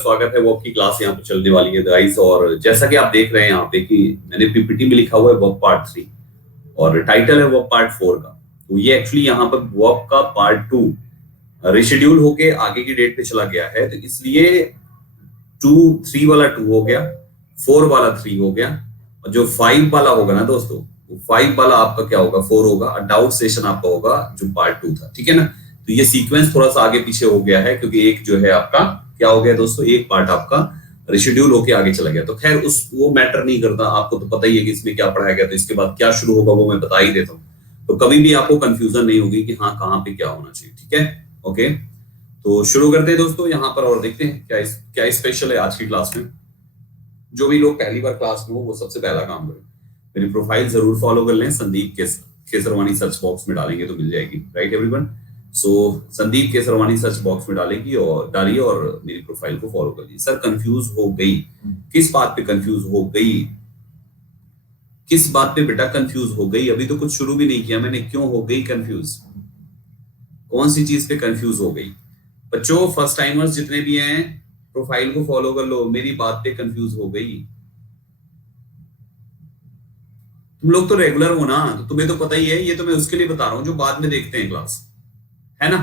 स्वागत है। वो आपकी क्लास यहाँ पे चलने वाली है गाइस। और जैसा कि आप देख रहे हैं यहाँ पे कि मैंने पीपीटी में लिखा हुआ है वर्क पार्ट 3 और टाइटल है वर्क पार्ट 4 का। तो ये एक्चुअली यहाँ पर वर्क का पार्ट 2 रिशेड्यूल होके आगे की डेट पे चला गया है, तो इसलिए 3 वाला 2 हो गया, 4 वाला 3 हो गया, और जो 5 वाला होगा ना दोस्तों, 5 वाला आपका क्या होगा, 4 होगा। डाउट सेशन आपका होगा जो पार्ट 2 था, ठीक है ना। तो ये सीक्वेंस थोड़ा सा आगे पीछे हो गया है क्योंकि एक जो है आपका क्या हो गया दोस्तों, एक पार्ट आपका रिशेड्यूल होके आगे चला गया। तो खैर वो मैटर नहीं करता, आपको तो पता ही है कि इसमें क्या पढ़ाया गया, तो इसके बाद क्या शुरू होगा वो मैं बता ही देता हूँ। तो कभी भी आपको कंफ्यूजन नहीं होगी कि हाँ कहाँ पे क्या होना चाहिए, ठीक है। ओके, तो शुरू करते हैं दोस्तों यहाँ पर और देखते हैं क्या स्पेशल है आज की क्लास में। जो भी लोग पहली बार क्लास में हो वो सबसे पहला काम करें, मेरी प्रोफाइल जरूर फॉलो कर लें। संदीप केसरवानी सर्च बॉक्स में डालेंगे तो मिल जाएगी, राइट एवरीवन। सो संदीप केसरवानी सर्च बॉक्स में डालिए और मेरी प्रोफाइल को फॉलो कर लीजिए। सर कंफ्यूज हो गई, किस बात पे कंफ्यूज हो गई, किस बात पे बेटा कंफ्यूज हो गई? अभी तो कुछ शुरू भी नहीं किया मैंने, क्यों हो गई कंफ्यूज? कौन सी चीज पे कंफ्यूज हो गई? बच्चों फर्स्ट टाइमर्स जितने भी हैं प्रोफाइल को फॉलो कर लो, मेरी बात पे कंफ्यूज हो गई। तुम लोग तो रेगुलर हो ना, तो तुम्हें तो पता ही है। ये तो मैं उसके लिए बता रहा हूँ जो बाद में देखते हैं क्लास, है ना।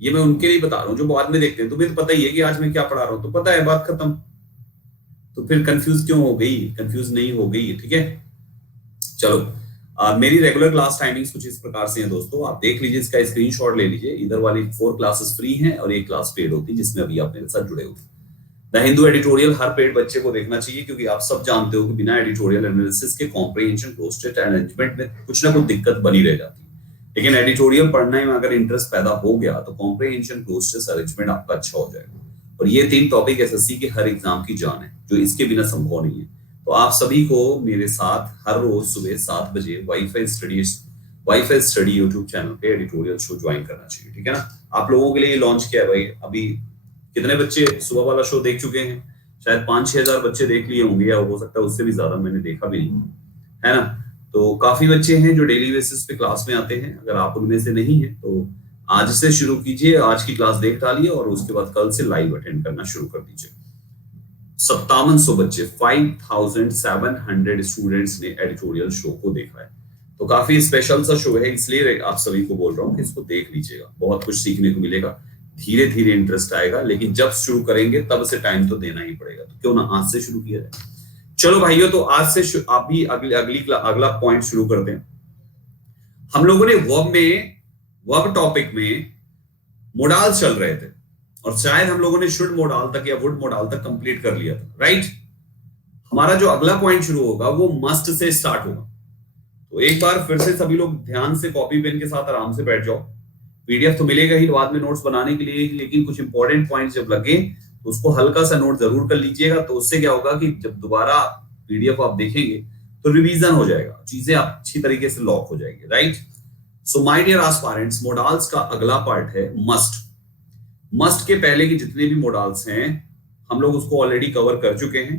ये मैं उनके लिए बता रहा हूँ जो बाद में देखते हैं। तुम्हें तो पता ही है कि आज मैं क्या पढ़ा रहा हूँ, तो पता है, बात खत्म। तो फिर कंफ्यूज क्यों हो गई? कंफ्यूज नहीं हो गई, ठीक है। चलो मेरी रेगुलर क्लास टाइमिंग्स कुछ इस प्रकार से हैं दोस्तों, आप देख लीजिए, इसका स्क्रीनशॉट ले लीजिए। इधर वाली 4 क्लासेस फ्री हैं और एक क्लास पेड होती है जिसमें अभी आप मेरे साथ जुड़े हुए। The Hindu editorial her paid बच्चे को देखना चाहिए, क्योंकि आप सब जानते हो कि बिना एडिटोरियल एनालिसिस के कॉम्प्रिहेंशन, क्लोजटेड अरेंजमेंट में कुछ ना कुछ दिक्कत बनी रह जाती है। लेकिन एडिटोरियल पढ़ने में अगर इंटरेस्ट पैदा हो गया तो कॉम्प्रिहेंशन, क्लोजटेड अरेंजमेंट आपका अच्छा हो जाएगा। और ये 3 टॉपिक एसएससी के हर एग्जाम की जान है, जो इसके बिना संभव नहीं है। तो आप सभी को मेरे साथ हर रोज सुबह 7 बजे वाईफाई स्टडी यूट्यूब चैनल पे एडिटोरियल शो ज्वाइन करना चाहिए, ठीक है ना। आप लोगों के लिए लॉन्च किया है भाई। अभी कितने बच्चे सुबह वाला शो देख चुके हैं? शायद 5-6 हजार बच्चे देख लिए होंगे, या हो सकता है उससे भी ज्यादा, मैंने देखा भी नहीं, है ना। तो काफी बच्चे हैं जो डेली बेसिस पे क्लास में आते हैं। अगर आप उनमें से नहीं है तो आज से शुरू कीजिए, आज की क्लास देख डालिए और उसके बाद कल से लाइव अटेंड करना शुरू कर दीजिए। 5700 बच्चे, 5700 स्टूडेंट्स ने एडिटोरियल शो को देखा है। तो काफी स्पेशल सा शो है, इसलिए आप सभी को बोल रहा हूँ कि इसको देख लीजिएगा, बहुत कुछ सीखने को मिलेगा। धीरे धीरे इंटरेस्ट आएगा, लेकिन जब शुरू करेंगे तब से टाइम तो देना ही पड़ेगा। तो क्यों ना आज से शुरू किया जाए। चलो भाइयों, तो आज से अभी अगला पॉइंट शुरू करते हैं। हम लोगों ने वर्ब टॉपिक में मोडाल चल रहे थे और शायद हम लोगों ने शुड मोडाल तक या वुड मोडाल तक कंप्लीट कर लिया था, राइट। हमारा जो अगला पॉइंट शुरू होगा वो मस्ट से स्टार्ट होगा। तो एक बार फिर से सभी लोग ध्यान से कॉपी पेन के साथ आराम से बैठ जाओ। पीडीएफ तो मिलेगा ही बाद में नोट्स बनाने के लिए, लेकिन कुछ इंपॉर्टेंट पॉइंट्स जब लगे तो उसको हल्का सा नोट जरूर कर लीजिएगा। तो उससे क्या होगा कि जब दोबारा पीडीएफ आप देखेंगे तो रिवीजन हो जाएगा, चीजें अच्छी तरीके से लॉक हो जाएगी, right. So my dear aspirants, modals का अगला पार्ट है मस्ट। मस्ट के पहले के जितने भी मोडाल्स हैं हम लोग उसको ऑलरेडी कवर कर चुके हैं।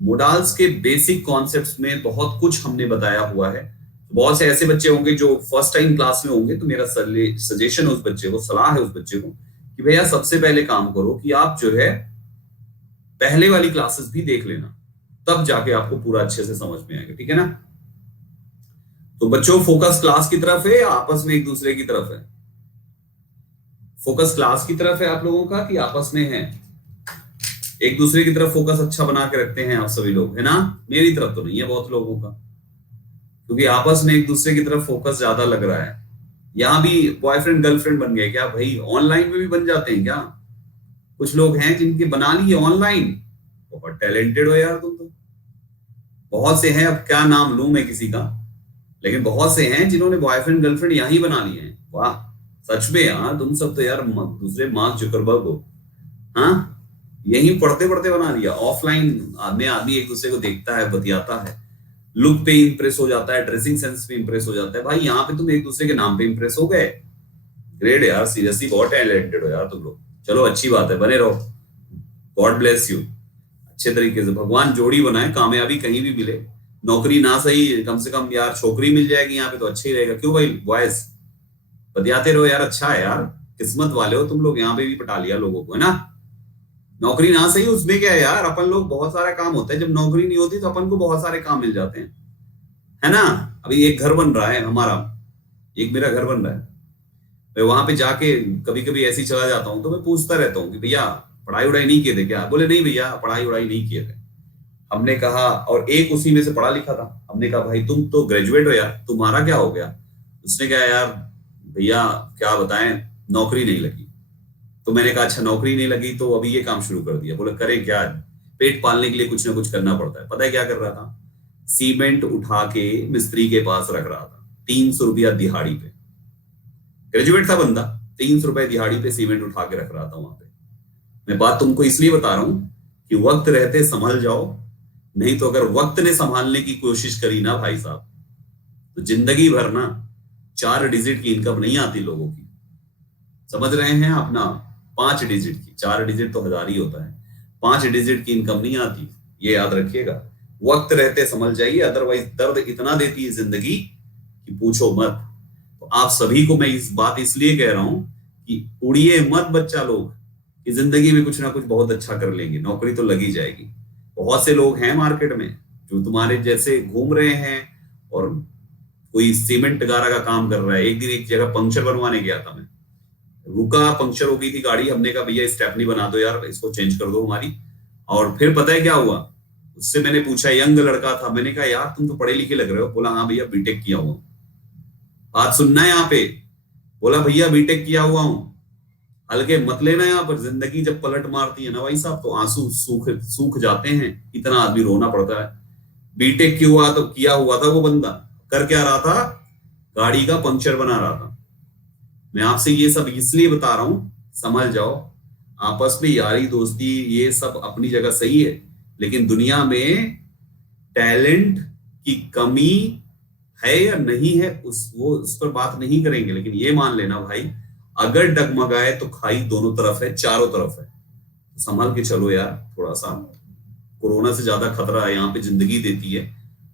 मोडाल्स के बेसिक कॉन्सेप्ट्स में बहुत कुछ हमने बताया हुआ है। बहुत से ऐसे बच्चे होंगे जो फर्स्ट टाइम क्लास में होंगे, तो मेरा सजेशन है उस बच्चे को, सलाह है उस बच्चे को कि भैया सबसे पहले काम करो कि आप जो है पहले वाली क्लासेस भी देख लेना, तब जाके आपको पूरा अच्छे से समझ में आएगा, ठीक है ना। तो बच्चों फोकस क्लास की तरफ है या आपस में एक दूसरे की तरफ है? फोकस क्लास की तरफ है आप लोगों का कि आपस में है? एक दूसरे की तरफ फोकस अच्छा बना के रखते हैं आप सभी लोग, है ना। मेरी तरफ तो नहीं है बहुत लोगों का, क्योंकि आपस में एक दूसरे की तरफ फोकस ज्यादा लग रहा है। यहां भी बॉयफ्रेंड गर्लफ्रेंड बन गए क्या भाई? ऑनलाइन में भी बन जाते हैं क्या? कुछ लोग हैं जिनके बना लिए ऑनलाइन। बहुत टैलेंटेड हो यार तुम तो। बहुत से हैं, अब क्या नाम लूं मैं किसी का, लेकिन बहुत से हैं जिन्होंने बॉयफ्रेंड गर्लफ्रेंड यहीं बना लिए हैं। वाह, सच में यार तुम सब तो यार दूसरे मार्क जुकरबर्ग हो। हाँ, यही पढ़ते पढ़ते बना लिया। ऑफलाइन आदमी एक दूसरे को देखता है, बतियाता है, लुक पे इंप्रेस हो जाता है, ड्रेसिंग सेंस पे इंप्रेस हो जाता है। भाई यहाँ पे तुम एक दूसरे के नाम पे इंप्रेस हो गए। ग्रेट यार, सीरियसली बहुत टैलेंटेड हो यार तुम लोग। चलो अच्छी बात है, बने रहो, गॉड ब्लेस यू। अच्छे तरीके से भगवान जोड़ी बनाए, कामयाबी कहीं भी मिले, नौकरी ना सही कम से कम यार छोकरी मिल जाएगी यहाँ पे तो अच्छा ही रहेगा। क्यों भाई बॉयज, बतियाते रहो यार, अच्छा है यार, किस्मत वाले हो तुम लोग, यहाँ पे भी पटा लिया लोगों को, है ना। नौकरी ना सही उसमें क्या है यार, अपन लोग बहुत सारा काम होता है, जब नौकरी नहीं होती तो अपन को बहुत सारे काम मिल जाते हैं, है ना। अभी एक घर बन रहा है हमारा, एक मेरा घर बन रहा है, मैं वहां पे जाके कभी कभी ऐसे ही चला जाता हूँ, तो मैं पूछता रहता हूँ कि भैया पढ़ाई उड़ाई नहीं किए थे क्या? बोले नहीं भैया पढ़ाई उड़ाई नहीं किए थे। हमने कहा, और एक उसी में से पढ़ा लिखा था, हमने कहा भाई तुम तो ग्रेजुएट हो यार, तुम्हारा क्या हो गया? उसने कहा यार भैया क्या बताएं, नौकरी नहीं लगी। तो मैंने कहा अच्छा नौकरी नहीं लगी तो अभी ये काम शुरू कर दिया। बोले करें क्या, पेट पालने के लिए कुछ ना कुछ करना पड़ता है। पता है क्या कर रहा था? सीमेंट उठा के मिस्त्री के पास रख रहा था, 300 रुपया दिहाड़ी पे। ग्रेजुएट था बंदा, 300 रुपए दिहाड़ी पे सीमेंट उठा के रख रहा था वहां पे। मैं बात तुमको इसलिए बता रहा हूं कि वक्त रहते संभल जाओ, नहीं तो अगर वक्त ने संभालने की कोशिश करी ना भाई साहब, तो जिंदगी भर ना 4 डिजिट की इनकम नहीं आती लोगों की। समझ रहे हैं आप ना? 5 डिजिट की, 4 डिजिट तो हजार ही होता है, 5 डिजिट की इनकम नहीं आती, ये याद रखिएगा। वक्त रहते संभल जाइए, अदरवाइज दर्द इतना देती है जिंदगी कि पूछो मत। तो आप सभी को मैं इस बात इसलिए कह रहा हूं कि उड़िए मत बच्चा लोग, कि जिंदगी में कुछ ना कुछ बहुत अच्छा कर लेंगे, नौकरी तो लगी जाएगी। बहुत से लोग हैं मार्केट में जो तुम्हारे जैसे घूम रहे हैं, और कोई सीमेंट गारा का काम कर रहा है। एक दिन एक जगह पंक्चर बनवाने गया था मैं, रुका, पंक्चर हो गई थी गाड़ी, हमने कहा भैया स्टेपनी बना दो यार, इसको चेंज कर दो हमारी। और फिर पता है क्या हुआ, उससे मैंने पूछा, यंग लड़का था, मैंने कहा यार तुम तो पढ़े लिखे लग रहे हो। बोला हाँ भैया बीटेक किया हुआ। बात सुनना है यहाँ पे, बोला भैया बीटेक किया हुआ हूँ। हल्के मत लेना यहाँ पर, जिंदगी जब पलट मारती है ना भाई साहब, तो आंसू सूख सूख जाते हैं, इतना आदमी रोना पड़ता है। बीटेक क्यों हुआ, तो किया हुआ था वो बंदा, कर क्या रहा था, गाड़ी का पंक्चर बना रहा था। मैं आपसे ये सब इसलिए बता रहा हूं, समझ जाओ। आपस में यारी दोस्ती ये सब अपनी जगह सही है, लेकिन दुनिया में टैलेंट की कमी है या नहीं है, उस पर बात नहीं करेंगे, लेकिन ये मान लेना भाई, अगर डगमगाए तो खाई दोनों तरफ है, चारों तरफ है। तो संभल के चलो यार थोड़ा सा, कोरोना से ज्यादा खतरा है यहाँ पे, जिंदगी देती है।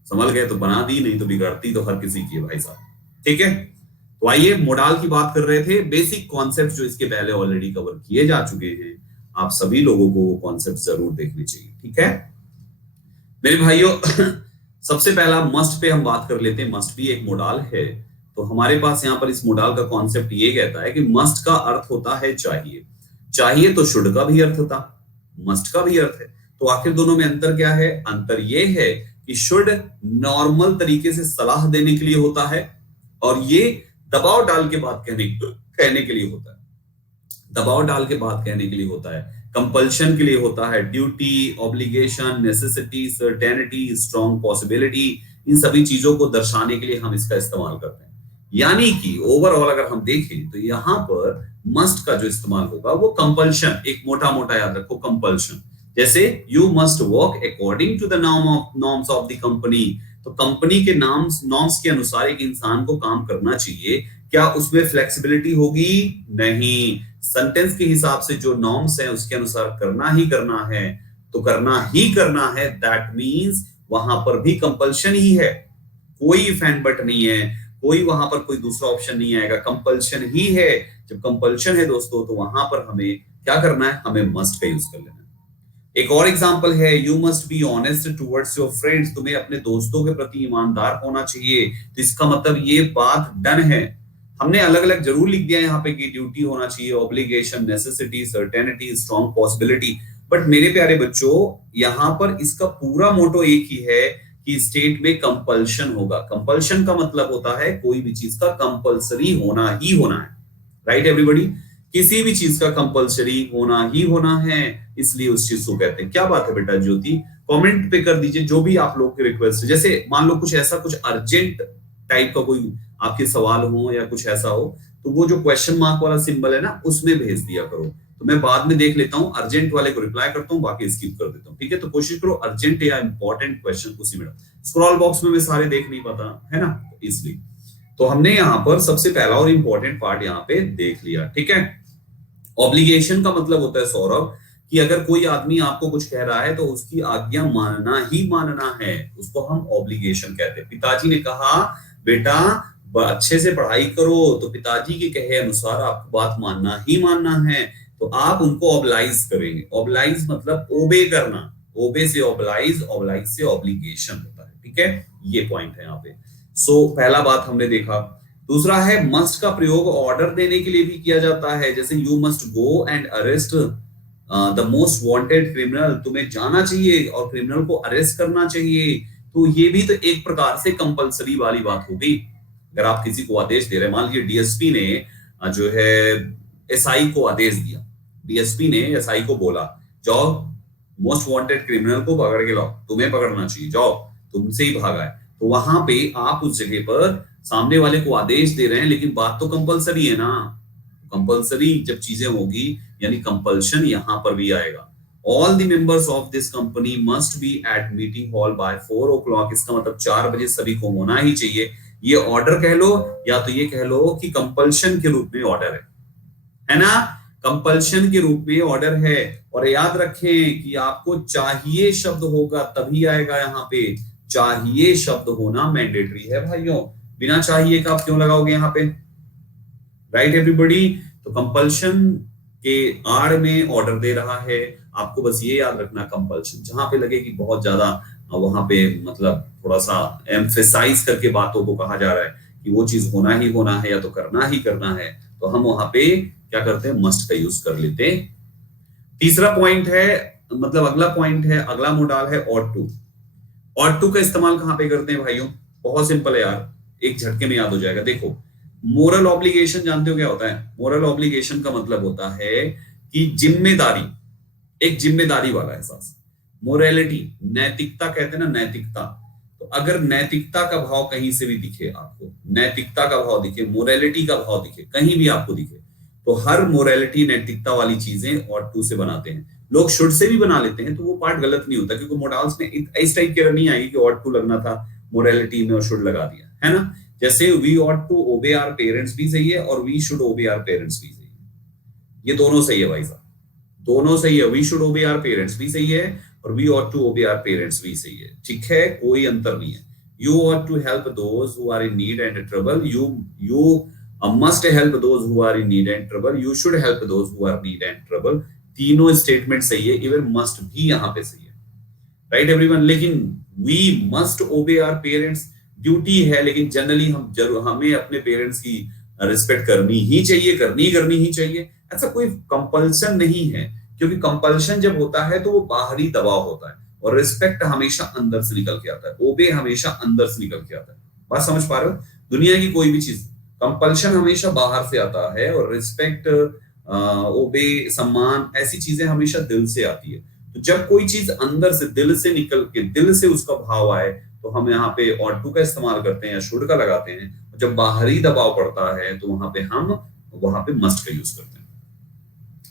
संभल गए तो बना दी, नहीं तो बिगाड़ती तो हर किसी की है भाई साहब, ठीक है। तो आइए, मोडाल की बात कर रहे थे, बेसिक कॉन्सेप्ट जो इसके पहले ऑलरेडी कवर किए जा चुके हैं, आप सभी लोगों को वो कॉन्सेप्ट जरूर देखने चाहिए, ठीक है मेरे भाइयों। सबसे पहला मस्ट पे हम बात कर लेते हैं। मस्ट भी एक मोडाल है, तो हमारे पास यहाँ पर इस मोडाल का कॉन्सेप्ट ये कहता है कि मस्ट का अर्थ होता है चाहिए। चाहिए तो शुड का भी अर्थ था, मस्ट का भी अर्थ है। तो आखिर दोनों में अंतर क्या है? अंतर ये है कि शुड नॉर्मल तरीके से सलाह देने के लिए होता है, और ये दबाव डाल के बात कहने के लिए होता है। दबाव डाल के बात कहने के लिए होता है, कंपल्शन के लिए होता है, duty, obligation, necessity, certainty, strong possibility, इन सभी चीजों को दर्शाने के लिए हम इसका इस्तेमाल करते हैं। यानी कि ओवरऑल अगर हम देखें तो यहां पर मस्ट का जो इस्तेमाल होगा वो कंपल्शन, एक मोटा मोटा याद रखो कंपल्शन। जैसे you must work according to the norms of the company, तो कंपनी के नॉर्म्स के अनुसार एक इंसान को काम करना चाहिए। क्या उसमें फ्लेक्सिबिलिटी होगी? नहीं, सेंटेंस के हिसाब से जो नॉर्म्स है उसके अनुसार करना ही करना है, तो करना ही करना है। दैट मींस वहां पर भी कंपल्शन ही है, कोई इफ एंड बट नहीं है, कोई वहां पर कोई दूसरा ऑप्शन नहीं आएगा, कंपल्शन ही है। जब कंपल्शन है दोस्तों, तो वहां पर हमें क्या करना है? हमें मस्ट का यूज कर लेना है। एक और एग्जांपल है, you must be honest towards your friends, तुम्हें अपने दोस्तों के प्रति ईमानदार होना चाहिए। तो इसका मतलब ये बात डन है। हमने अलग अलग जरूर लिख दिया यहाँ पे कि ड्यूटी होना चाहिए, obligation, necessity, certainty, strong possibility, but मेरे प्यारे बच्चों यहाँ पर इसका पूरा मोटो एक ही है कि स्टेट में कंपल्शन होगा। कंपल्शन का मतलब होता है कोई भी चीज का कंपल्सरी होना ही होना है, राइट एवरीबॉडी? किसी भी चीज का कंपल्सरी होना ही होना है, इसलिए उस चीज को कहते हैं। क्या बात है बेटा ज्योति? कमेंट पे कर दीजिए जो भी आप लोग की रिक्वेस्ट है। जैसे मान लो कुछ ऐसा, कुछ अर्जेंट टाइप का कोई आपके सवाल हो या कुछ ऐसा हो, तो वो जो क्वेश्चन मार्क वाला सिंबल है ना, उसमें भेज दिया करो, तो मैं बाद में देख लेता हूँ, अर्जेंट वाले को रिप्लाई करता हूँ, बाकी स्किप कर देता हूँ, ठीक है? तो कोशिश करो अर्जेंट या इंपॉर्टेंट क्वेश्चन उसी में। स्क्रॉल बॉक्स में मैं सारे देख नहीं पाता, है ना, इसलिए। तो हमने यहाँ पर सबसे पहला और इंपॉर्टेंट पार्ट यहाँ पे देख लिया, ठीक है? ऑब्लिगेशन का मतलब होता है सौरभ कि अगर कोई आदमी आपको कुछ कह रहा है तो उसकी आज्ञा मानना ही मानना है, उसको हम ऑब्लिगेशन कहते हैं। पिताजी ने कहा बेटा अच्छे से पढ़ाई करो, तो पिताजी के कहे अनुसार आपको बात मानना ही मानना है। तो आप उनको ऑब्लाइज करेंगे। ऑब्लाइज मतलब ओबे करना, ओबे से ऑब्लाइज, ऑब्लाइज से ऑब्लिगेशन होता है, ठीक है, ये पॉइंट है यहाँ पे। सो पहला बात हमने देखा। दूसरा है मस्ट का प्रयोग ऑर्डर देने के लिए भी किया जाता है, जैसे you must go and arrest the most wanted criminal, तुम्हें जाना चाहिए और क्रिमिनल को अरेस्ट करना चाहिए। तो ये भी तो एक प्रकार से कंपलसरी वाली बात हो गई। अगर आप किसी को आदेश दे रहे हैं, मान लीजिए डीएसपी ने जो है एसआई को आदेश दिया, डीएसपी ने एसआई को बोला जाओ मोस्ट वांटेड क्रिमिनल को पकड़ के लाओ, तुम्हें पकड़ना चाहिए, जाओ, तुमसे ही भागा है। तो वहां पे आप उस जगह पर सामने वाले को आदेश दे रहे हैं, लेकिन बात तो कंपलसरी है ना। कंपलसरी जब चीजें होगी यानी कंपल्शन यहां पर भी आएगा। All the members of this company must be at meeting hall by 4 o'clock, इसका मतलब 4 बजे सभी को होना ही चाहिए। ये ऑर्डर कह लो या तो ये कह लो कि कंपल्शन के रूप में ऑर्डर है ना, कंपल्शन के रूप में ऑर्डर है। और याद रखें कि आपको चाहिए शब्द होगा तभी आएगा, यहाँ पे चाहिए शब्द होना मैंडेटरी है भाइयों, बिना चाहिए का आप क्यों लगाओगे यहाँ पे, राइट एवरीबॉडी। तो कंपल्शन के आड़ में ऑर्डर दे रहा है, आपको बस ये याद रखना, कंपल्शन जहां पे लगे कि बहुत ज्यादा वहां पे मतलब थोड़ा सा एम्फेसाइज करके बातों को कहा जा रहा है कि वो चीज होना ही होना है या तो करना ही करना है, तो हम वहां पे क्या करते हैं, मस्ट का यूज कर लेते हैं। तीसरा पॉइंट है, मतलब अगला पॉइंट है, अगला मोडाल है ऑट टू। ऑट टू का इस्तेमाल कहां पे करते हैं भाइयों, बहुत सिंपल है यार, एक झटके में याद हो जाएगा। देखो मोरल ऑब्लिगेशन जानते हो क्या होता है, मोरल ऑब्लिगेशन का मतलब होता है कि जिम्मेदारी, एक जिम्मेदारी वाला एहसास। मोरालिटी, नैतिकता कहते हैं ना, नैतिकता। तो अगर नैतिकता का भाव कहीं से भी दिखे आपको, नैतिकता का भाव दिखे, मोरालिटी का भाव दिखे, कहीं भी आपको दिखे, तो हर मोरालिटी नैतिकता वाली चीजें ऑट टू से बनाते हैं। लोग शुड से भी बना लेते हैं, तो वो पार्ट गलत नहीं होता, क्योंकि मोडाल्स में इस टाइप की नहीं आएगी कि ऑट टू लगना था मोरालिटी में और शुड लगा दिया, है ना। जैसे we ought to obey our parents भी सही है और we should obey our parents भी सही है, ये दोनों सही है भाई साहब, दोनों सही है। We should obey our parents भी सही है और we ought to obey our parents भी सही है, ठीक है, कोई अंतर नहीं है। You ought to help those who are in need and trouble, you must help those who are in need and trouble, you should help those who are need and trouble, तीनों स्टेटमेंट सही है, even must भी यहाँ पे सही है, right everyone. लेकिन we must obey our parents duty है, लेकिन जनरली हम जरूर हमें अपने पेरेंट्स की रिस्पेक्ट करनी ही चाहिए, करनी ही चाहिए, ऐसा कोई कंपल्सन नहीं है, क्योंकि कंपल्शन जब होता है तो वो बाहरी दबाव होता है और रिस्पेक्ट हमेशा अंदर से निकल के आता है, ओबे हमेशा अंदर से निकल के आता है। बात समझ पा रहे हो, दुनिया की कोई भी चीज, कंपल्शन हमेशा बाहर से आता है और रिस्पेक्ट, ओबे, सम्मान, ऐसी चीजें हमेशा दिल से आती है। तो जब कोई चीज अंदर से दिल से निकल के दिल से उसका भाव आए तो हम यहाँ पे ऑट टू का इस्तेमाल करते हैं या शुड का लगाते हैं। जब बाहरी दबाव पड़ता है तो वहां पे हम वहां पे मस्ट का यूज करते हैं।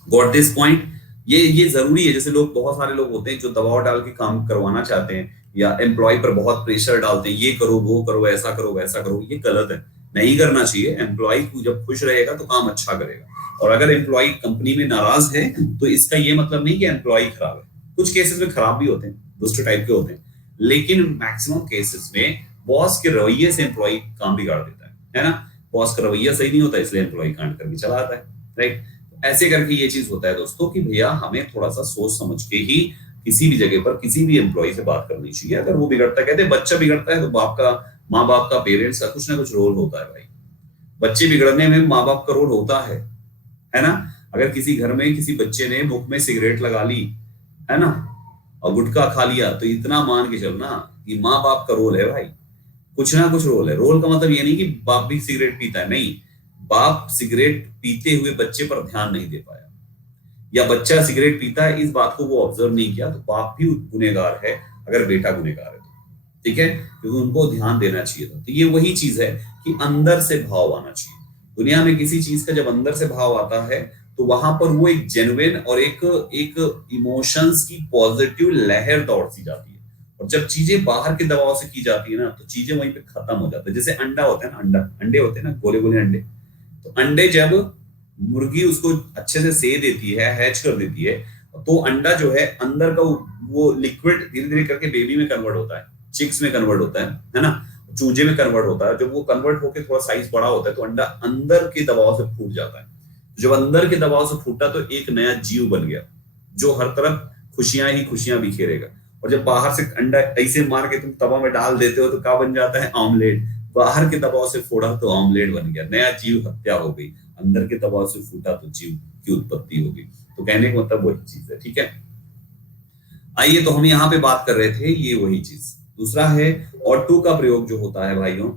गॉट दिस पॉइंट, ये जरूरी है। जैसे लोग, बहुत सारे लोग होते हैं जो दबाव डाल के काम करवाना चाहते हैं या एम्प्लॉय पर बहुत प्रेशर डालते हैं, ये करो वो करो ऐसा करो वैसा करो, ये गलत है, नहीं करना चाहिए। एम्प्लॉय जब खुश रहेगा तो काम अच्छा करेगा, और अगर एम्प्लॉय कंपनी में नाराज है तो इसका ये मतलब नहीं कि एम्प्लॉय खराब है। कुछ केसेस में खराब भी होते हैं, दूसरे टाइप के होते हैं, लेकिन मैक्सिमम केसेस में बॉस के रवैये से एम्प्लॉय काम बिगाड़ देता है ना। बॉस का रवैया सही नहीं होता, इसलिए एम्प्लॉय कांड करके चला आता है, राइट। ऐसे करके ये चीज होता है दोस्तों कि भैया हमें थोड़ा सा सोच समझ के ही किसी भी जगह पर किसी भी एम्प्लॉय से बात करनी चाहिए। अगर वो बिगड़ता, कहते हैं बच्चा बिगड़ता है तो बाप का, माँ बाप का, पेरेंट्स का कुछ ना कुछ रोल होता है भाई। बच्चे बिगड़ने में माँ बाप का रोल होता है ना। अगर किसी घर में किसी बच्चे ने मुख में सिगरेट लगा ली, है ना, और गुटखा खा लिया, तो इतना मान के चलना कि माँ बाप का रोल है भाई, कुछ ना कुछ रोल है। रोल का मतलब ये नहीं कि बाप भी सिगरेट पीता है, नहीं, बाप सिगरेट पीते हुए बच्चे पर ध्यान नहीं दे पाया, या बच्चा सिगरेट पीता है इस बात को वो ऑब्जर्व नहीं किया, तो बाप भी गुनहगार है अगर बेटा गुनहगार है तो, ठीक है, क्योंकि उनको ध्यान देना चाहिए था। तो ये वही चीज है कि अंदर से भाव आना चाहिए। दुनिया में किसी चीज का जब अंदर से भाव आता है तो वहां पर वो एक जेन्युइन और एक इमोशंस की पॉजिटिव लहर दौड़ सी जाती है। और जब चीजें बाहर के दबाव से की जाती है ना, तो चीजें वहीं पे खत्म हो जाती है। जैसे अंडा होता है ना, अंडे होते हैं ना, गोले गोले अंडे, तो अंडे जब मुर्गी उसको अच्छे से सेक देती है, हैच कर देती है, तो अंडा जो है अंदर का वो लिक्विड धीरे धीरे करके बेबी में कन्वर्ट होता है, चिक्स में कन्वर्ट होता है ना, चूजे में कन्वर्ट होता है। जब वो कन्वर्ट होकर थोड़ा साइज बड़ा होता है तो अंडा अंदर के दबाव से फूट जाता है, जब अंदर के दबाव से फूटा तो एक नया जीव बन गया जो हर तरफ खुशियां ही खुशियां बिखेरेगा। और जब बाहर से अंडा ऐसे मार के तुम तवा में डाल देते हो तो क्या बन जाता है? ऑमलेट। बाहर के दबाव से फोड़ा तो ऑमलेट बन गया, नया जीव हत्या हो गई। अंदर के दबाव से फूटा तो जीव की उत्पत्ति हो गई। तो कहने का मतलब वही चीज है, ठीक है। आइए, तो हम यहाँ पे बात कर रहे थे, ये वही चीज। दूसरा है ऑटो का प्रयोग जो होता है भाइयों,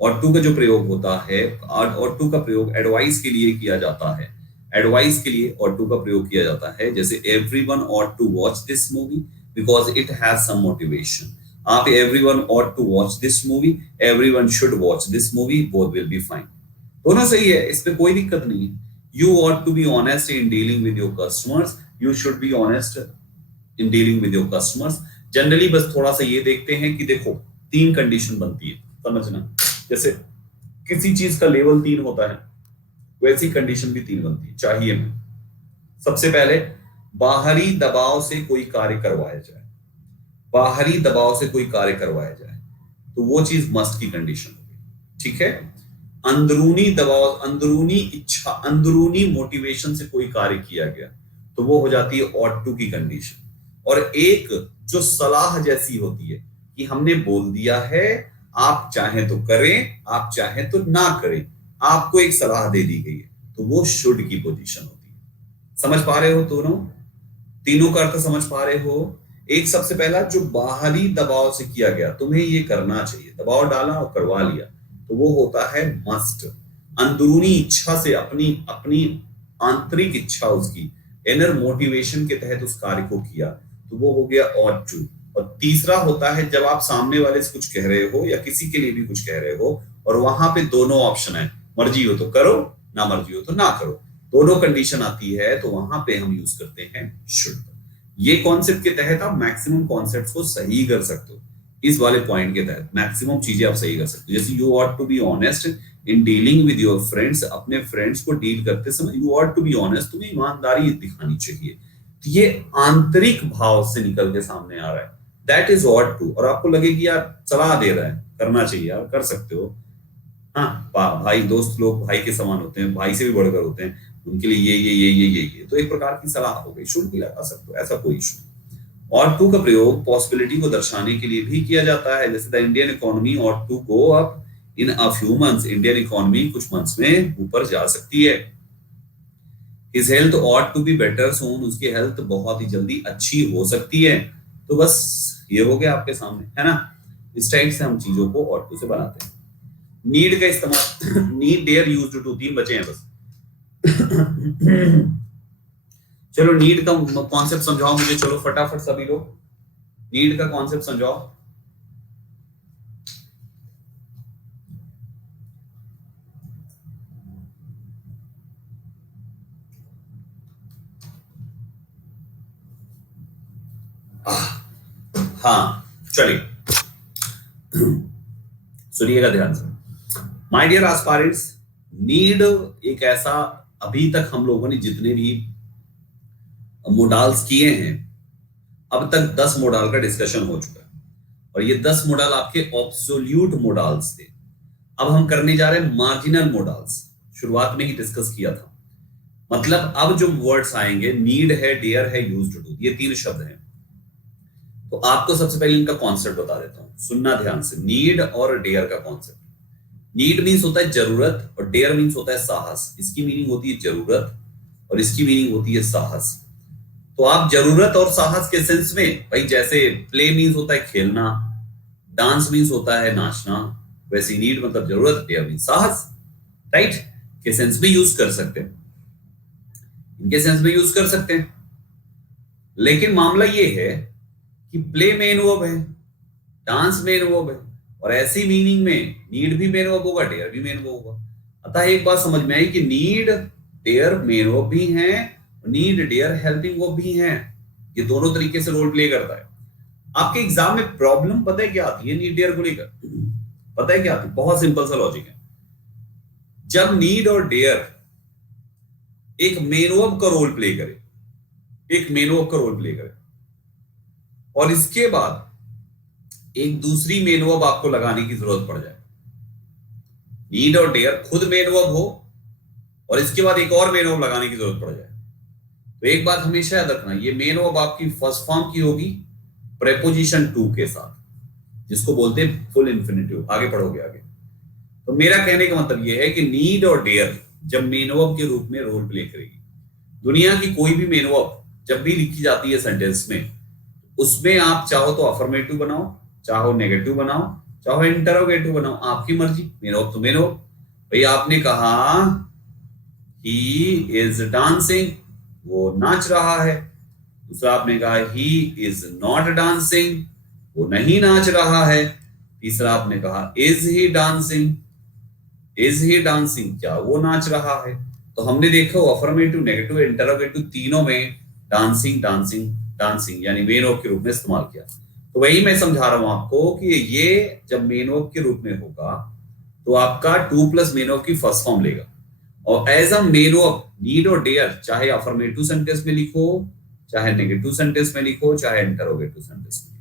ऑटो का जो प्रयोग होता है, ऑटो का प्रयोग एडवाइस के लिए किया जाता है। एडवाइस के लिए ऑटो का प्रयोग किया जाता है, जैसे everyone ought to watch this movie because it has some motivation. आप everyone ought to watch this movie, everyone should watch this movie, both will be fine. दोनों सही है, इसमें कोई दिक्कत नहीं है। You ought to be honest in dealing with your customers, you should be honest in dealing with your customers. Generally बस थोड़ा सा ये देखते हैं कि देखो 3 कंडीशन बनती है, समझना। जैसे किसी चीज का लेवल 3 होता है, वैसी कंडीशन भी 3 बनती है। चाहिए में सबसे पहले बाहरी दबाव से कोई कार्य करवाया जाए, बाहरी दबाव से कोई कार्य करवाया जाए तो वो चीज मस्ट की कंडीशन होगी, ठीक है। अंदरूनी दबाव, अंदरूनी इच्छा, अंदरूनी मोटिवेशन से कोई कार्य किया गया तो वो हो जाती है ऑट टू की कंडीशन। और एक जो सलाह जैसी होती है कि हमने बोल दिया है, आप चाहें तो करें, आप चाहें तो ना करें, आपको एक सलाह दे दी गई है, तो वो शुड की पोजीशन होती है। समझ पा रहे हो? दोनों तीनों का अर्थ समझ पा रहे हो? एक सबसे पहला जो बाहरी दबाव से किया गया, तुम्हें ये करना चाहिए, दबाव डाला और करवा लिया, तो वो होता है मस्ट। अंदरूनी इच्छा से, अपनी अपनी आंतरिक इच्छा, उसकी इनर मोटिवेशन के तहत उस कार्य को किया, तो वो हो गया ऑट टू। और तीसरा होता है जब आप सामने वाले से कुछ कह रहे हो या किसी के लिए भी कुछ कह रहे हो और वहां पे दोनों ऑप्शन है, मर्जी हो तो करो, ना मर्जी हो तो ना करो, दोनों कंडीशन आती है, तो वहां पे हम यूज करते हैं शुड। ये कॉन्सेप्ट के तहत आप मैक्सिमम कॉन्सेप्ट्स को सही कर सकते हो। इस वाले पॉइंट के तहत मैक्सिमम चीजें आप सही कर सकते हो। जैसे you ought to be honest in dealing with your friends, अपने फ्रेंड्स को डील करते समय you ought to be honest, तुम्हें ईमानदारी दिखानी चाहिए। तो ये आंतरिक भाव से निकल के सामने आ रहा है, दैट इज ऑट टू। और आपको लगे कि यार सलाह दे रहा है, करना चाहिए यार, कर सकते हो। हाँ, भाई दोस्त लोग भाई के समान होते हैं, भाई से भी बढ़कर होते हैं, उनके लिए ये तो एक प्रकार की सलाह हो गई, शुड भी लगा सकते हो, ऐसा कोई इशू। ऑट टू का प्रयोग पॉसिबिलिटी को दर्शाने के लिए भी किया जाता है, जैसे the Indian economy ought to go up in a few months, Indian economy कुछ मंथ्स में ऊपर जा सकती है। His health ought to be better soon, उसकी हेल्थ बहुत ही जल्दी अच्छी हो सकती है। तो बस ये हो गया आपके सामने, है ना। इस टाइप से हम चीजों को ऑट टू से बनाते हैं। नीड का इस्तेमाल, नीड डेयर यूज्ड टू, 3 बचे हैं बस। चलो नीड का कॉन्सेप्ट समझाओ मुझे, चलो फटाफट सभी लोग नीड का कॉन्सेप्ट समझाओ। हाँ चलिए, सुनिएगा ध्यान से। माय डियर एस्पायरेंट्स, नीड एक ऐसा, अभी तक हम लोगों ने जितने भी मोडाल्स किए हैं, अब तक 10 मोडाल का डिस्कशन हो चुका है और ये 10 मोडाल आपके ऑब्सोल्यूट मोडाल्स थे। अब हम करने जा रहे हैं मार्जिनल मोडाल्स, शुरुआत में ही डिस्कस किया था। मतलब अब जो वर्ड्स आएंगे, नीड है, डेयर है, यूज्ड टू, ये 3 शब्द हैं। तो आपको सबसे पहले इनका कॉन्सेप्ट बता देता हूं, सुनना ध्यान से। नीड और डेयर का कॉन्सेप्ट। नीड मीन्स होता है जरूरत और डेयर मीन्स होता है साहस। इसकी मीनिंग होती है जरूरत और इसकी मीनिंग होती है साहस। तो आप जरूरत और साहस के सेंस में, भाई जैसे प्ले मीन्स होता है खेलना, डांस मीन्स होता है नाचना, वैसे नीड मतलब जरूरत, डेयर मीन्स साहस, राइट, के सेंस में यूज कर सकते हैं, इनके सेंस में यूज कर सकते हैं। लेकिन मामला ये है कि प्ले में इन्वॉल्व है, डांस में इन्वॉल्व है, और ऐसी मीनिंग में नीड भी मेन वर्ब होगा, डेयर भी मेन वर्ब होगा। अतः एक बात समझ में आई कि नीड डेयर मेन वर्ब भी हैं, नीड डेयर हेल्पिंग वर्ब भी हैं। ये दोनों तरीके से रोल प्ले करता है। आपके एग्जाम में प्रॉब्लम पता है क्या आती है नीड डेयर को लेकर? पता है क्या आती है? बहुत सिंपल सा लॉजिक है। जब नीड और डेयर एक मेन वर्ब का रोल प्ले करे, एक मेन वर्ब का रोल प्ले करे, और इसके बाद एक दूसरी मेन वर्ब आपको लगाने की जरूरत पड़ जाए, नीड और डेयर खुद मेन वर्ब हो और इसके बाद एक और मेन वर्ब लगाने की जरूरत पड़ जाए, तो एक बात हमेशा याद रखना, ये मेन वर्ब आपकी फर्स्ट फॉर्म की होगी प्रेपोजिशन टू के साथ, जिसको बोलते हैं फुल इंफिनिटिव। आगे पढ़ोगे आगे। तो मेरा कहने का मतलब यह है कि नीड और डेयर जब मेन वर्ब के रूप में रोल प्ले करेगी, दुनिया की कोई भी मेन वर्ब जब भी लिखी जाती है सेंटेंस में, उसमें आप चाहो तो अफर्मेटिव बनाओ, चाहो नेगेटिव बनाओ, चाहो इंटरोगेटिव बनाओ, आपकी मर्जी। मेन वर्ब तो मेन वर्ब। भाई आपने कहा ही इज डांसिंग, वो नाच रहा है। दूसरा आपने कहा ही इज नॉट डांसिंग, वो नहीं नाच रहा है। तीसरा आपने कहा is he dancing, is he dancing, क्या वो नाच रहा है। तो हमने देखा अफर्मेटिव, नेगेटिव, इंटरोगेटिव तीनों में डांसिंग डांसिंग डांसिंग यानी मेन वर्ब के रूप में इस्तेमाल किया। तो वही मैं समझा रहा हूं आपको कि ये जब मेन वर्ब के रूप में होगा तो आपका टू प्लस मेन वर्ब की फर्स्ट फॉर्म लेगा, और as a main verb need और डेयर चाहे अफर्मेटिव सेंटेंस में लिखो, चाहे नेगेटिव सेंटेंस में लिखो, चाहे इंटरोगेटिव सेंटेंस में,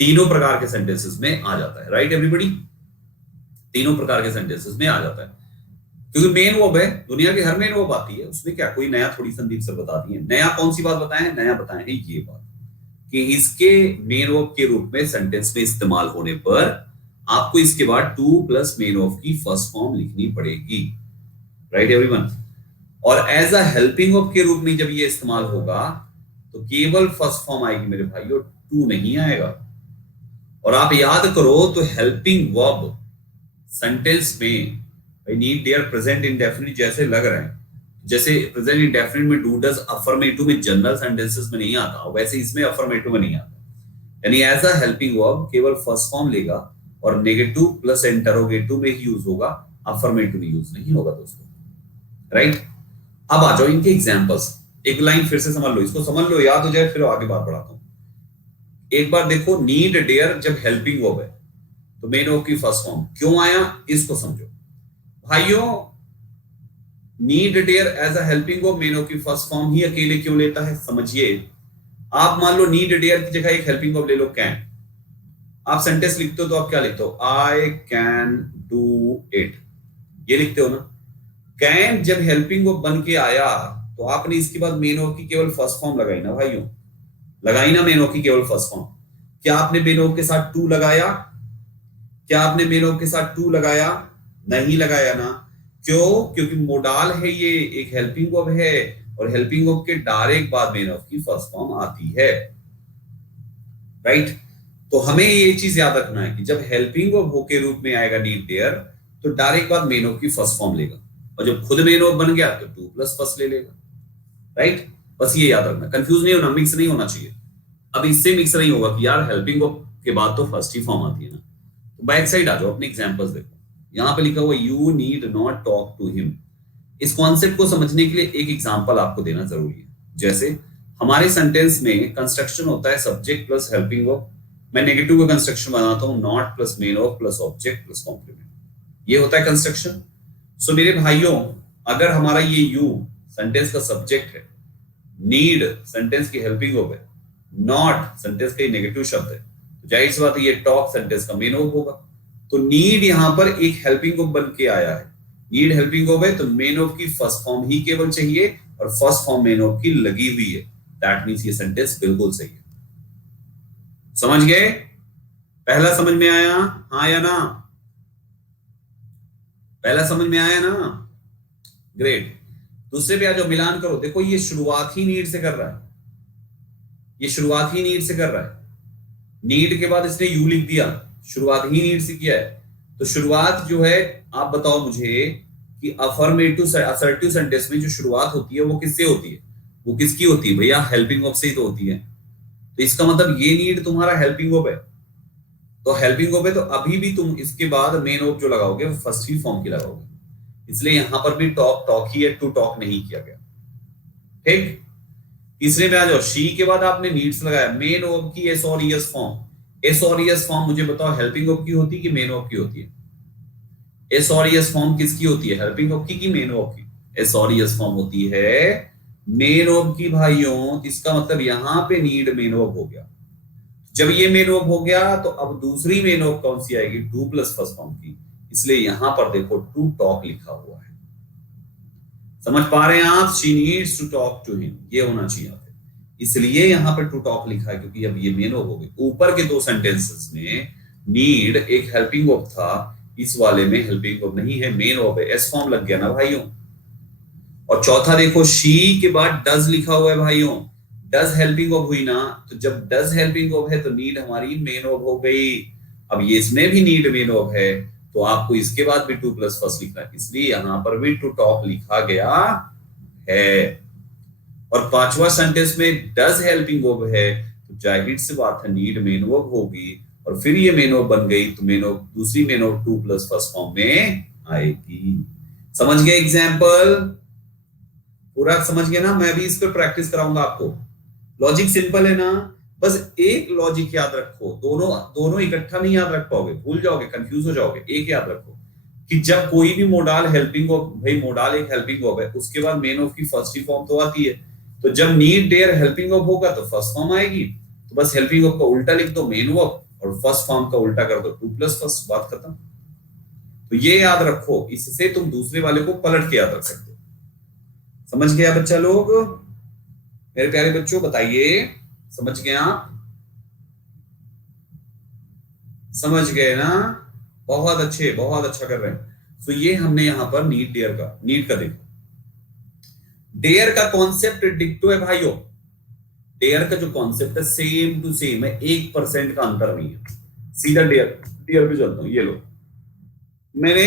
तीनों प्रकार के सेंटेंसेस में आ जाता है। राइट एवरीबॉडी, तीनों प्रकार के सेंटेंसेस में आ जाता है, क्योंकि मेन वर्ब है, दुनिया की हर मेन वर्ब आती है, उसमें क्या कोई नया थोड़ी संदीप सर बता दिए। नया कौन सी बात बताएं? नया बताएं है ये बात कि इसके मेन वर्ब के रूप में सेंटेंस में इस्तेमाल होने पर आपको इसके बाद टू प्लस मेन वर्ब की फर्स्ट फॉर्म लिखनी पड़ेगी। Right everyone. और एज अ हेल्पिंग वर्ब के रूप में जब ये इस्तेमाल होगा तो केवल फर्स्ट फॉर्म आएगी मेरे भाइयों, टू नहीं आएगा। और आप याद करो तो हेल्पिंग वर्ब सेंटेंस में नीड डेयर प्रेजेंट इंडेफिनिट जैसे लग रहे हैं, जैसे प्रेजेंट इंडेफिनिट में डू डज अफर्मेटिव में जनरल सेंटेंसेस में नहीं आता, वैसे इसमें अफर्मेटिव में नहीं आता। यानी एज अ हेल्पिंग वर्ब केवल फर्स्ट फॉर्म लेगा और नेगेटिव प्लस इंटरोगेटिव में ही यूज होगा, अफर्मेटिव में यूज नहीं होगा दोस्तों। राइट। अब आ जाओ इनके एग्जांपल्स। एक लाइन फिर से समझ लो, इसको समझ लो, याद हो जाए, फिर आगे बात बढ़ाता हूं। एक बार देखो, नीड डेयर जब हेल्पिंग वर्ब है तो मेन वर्ब की फर्स्ट फॉर्म क्यों आया, इसको समझो भाइयों। Need dare as a helping verb main verb की फर्स्ट फॉर्म ही अकेले क्यों लेता है, समझिए। आप मान लो नीड डेयर की जगह एक हेल्पिंग वर्ब ले लो, कैन। आप सेंटेंस लिखते हो तो आप क्या लिखते हो? आई कैन डू इट, ये लिखते हो ना। कैन जब हेल्पिंग वर्ब बन के आया तो आपने इसके बाद मेन वर्ब की केवल फर्स्ट फॉर्म लगाई ना भाइयों, लगाई ना मेन वर्ब की केवल फर्स्ट फॉर्म। क्या आपने मेन वर्ब के साथ टू लगाया? क्या आपने मेन वर्ब के साथ टू लगाया? नहीं लगाया ना। क्यों? क्योंकि मोडाल है, ये एक हेल्पिंग वर्ब है और हेल्पिंग वर्ब के डायरेक्ट बाद मेन वर्ब की फर्स्ट फॉर्म आती है। राइट। तो हमें ये चीज याद रखना है कि जब हेल्पिंग वर्ब हो के रूप में आएगा नीड देयर तो डायरेक्ट बाद मेन वर्ब की फर्स्ट फॉर्म लेगा, और जब खुद मेन वर्ब बन गया तो टू प्लस फर्स्ट ले लेगा। राइट। बस ये याद रखना, कंफ्यूज नहीं होना, मिक्स नहीं होना चाहिए। अब इससे मिक्स नहीं होगा कि यार हेल्पिंग वर्ब के बाद तो फर्स्ट ही फॉर्म आती है ना। तो बैक साइड आ जाओ, अपने एग्जांपल्स देखो। यहां पे लिखा हुआ you need not talk to him. इस कॉन्सेप्ट को समझने के लिए एक एग्जांपल आपको देना जरूरी है। जैसे हमारे सेंटेंस में कंस्ट्रक्शन होता है सब्जेक्ट प्लस हेल्पिंग वर्ब। मैं नेगेटिव का कंस्ट्रक्शन बनाता हूं, not plus main verb plus object plus complement, ये होता है कंस्ट्रक्शन। सो मेरे भाइयों, अगर हमारा ये यू सेंटेंस का सब्जेक्ट है, नीड सेंटेंस की हेल्पिंग वर्ब है, नॉट सेंटेंस का नेगेटिव शब्द है, तो जाहिर सी बात है ये टॉक सेंटेंस का मेन वर्ब होगा। तो नीड यहां पर एक हेल्पिंग वर्ब बन के आया है, नीड हेल्पिंग वर्ब है तो मेन वर्ब की फर्स्ट फॉर्म ही केवल चाहिए और फर्स्ट फॉर्म मेन वर्ब की लगी हुई है। दैट मींस ये सेंटेंस बिल्कुल सही है। समझ गए? पहला समझ में आया? हाँ या ना? पहला समझ में आया ना? ग्रेट। दूसरे पे आ जाओ, मिलान करो। देखो ये शुरुआत ही नीड से कर रहा है, ये शुरुआत ही नीड से कर रहा है। नीड के बाद इसने यू लिख दिया, शुरुआत ही नीड से किया है। तो शुरुआत जो है, आप बताओ मुझे कि अफर्मेटिव असर्टिव सेंटेंस में जो शुरुआत होती है वो किससे होती है? वो किसकी होती है भैया? हेल्पिंग वर्ब से ही तो होती है। तो इसका मतलब ये नीड तुम्हारा हेल्पिंग वर्ब है। तो हेल्पिंग वर्ब है तो अभी भी तुम इसके बाद मेन वर्ब जो लगाओगे वो फर्स्ट ही फॉर्म की लगाओगे, इसलिए यहां पर भी टॉक टॉक ही है, टू टॉक नहीं किया गया। ठीक। तीसरे में आ जाओ, शी के बाद आपने नीड्स लगाया, मेन वर्ब की एस और ईएस फॉर्म। एस और ईएस फॉर्म मुझे बताओ हेल्पिंग वर्ब की होती है कि मेन वर्ब की होती है? एस और ईएस फॉर्म किसकी होती है? हेल्पिंग वर्ब की कि मेन वर्ब की? एस और ईएस फॉर्म होती है मेन वर्ब की भाइयों। इसका मतलब यहां पे नीड मेन वर्ब हो गया। जब ये मेन वर्ब हो गया तो अब दूसरी मेन वर्ब कौन सी आएगी? टू प्लस फर्स्ट फॉर्म की, इसलिए यहां पर देखो टू टॉक लिखा हुआ है। समझ पा रहे हैं आप? She needs to talk to him, ये होना चाहिए यहाँ पे। इसलिए यहाँ पे टू टॉक लिखा है क्योंकि अब ये मेन वर्ब हो गई। ऊपर के दो सेंटेंसेस में नीड एक हेल्पिंग वर्ब था, इस वाले में हेल्पिंग वर्ब नहीं है, मेन वर्ब है। एस फॉर्म लग गया ना भाइयों। और चौथा देखो, शी के बाद डज लिखा हुआ है भाइयों, डज हेल्पिंग वर्ब हुई ना, तो जब डज हेल्पिंग वर्ब है तो नीड हमारी मेन वर्ब हो गई। अब ये इसमें भी नीड मेन वर्ब है, तो आपको इसके बाद भी टू प्लस फर्स्ट लिखना है, इसलिए यहां पर भी टू टॉक लिखा गया है। और पांचवा सेंटेंस में डज हेल्पिंग वर्ब है, तो जाहिर सी बात है नीड मेन वर्ब होगी, और फिर ये मेन वर्ब बन गई, तो मेन वर्ब दूसरी main verb two plus first form में आएगी। समझ गए एग्जाम्पल? पूरा समझ गए ना? मैं भी इस पर प्रैक्टिस कराऊंगा आपको। लॉजिक सिंपल है ना, बस एक लॉजिक याद रखो, दोनों इकट्ठा नहीं याद रख पाओगे, भूल जाओगे, कंफ्यूज हो जाओगे। एक याद रखो कि जब कोई भी मोडाल हेल्पिंग वर्ब, भाई मोडाल एक हेल्पिंग वर्ब है, उसके बाद मेन वर्ब की फर्स्ट ही फॉर्म तो आती है, तो जब नीड डेयर हेल्पिंग वर्ब होगा तो फर्स्ट फॉर्म आएगी, तो बस हेल्पिंग वर्ब का उल्टा लिख दो मेन वर्ब, और फर्स्ट फॉर्म का उल्टा कर दो टू प्लस फर्स्ट, बात खत्म। तो ये याद रखो, इससे तुम दूसरे वाले को पलट के याद रख सकते हो। समझ गया बच्चा लोग? मेरे प्यारे बच्चों बताइए, समझ गए आप? समझ गए ना? बहुत अच्छे, बहुत अच्छा कर रहे हैं। तो ये हमने यहां पर नीड का देखो, डेयर का कॉन्सेप्ट डिक्टो है भाइयों। डेयर का जो कॉन्सेप्ट है सेम टू सेम है, 1% का अंतर नहीं है। सीधा डेयर पे चलता हूं, ये लो, मैंने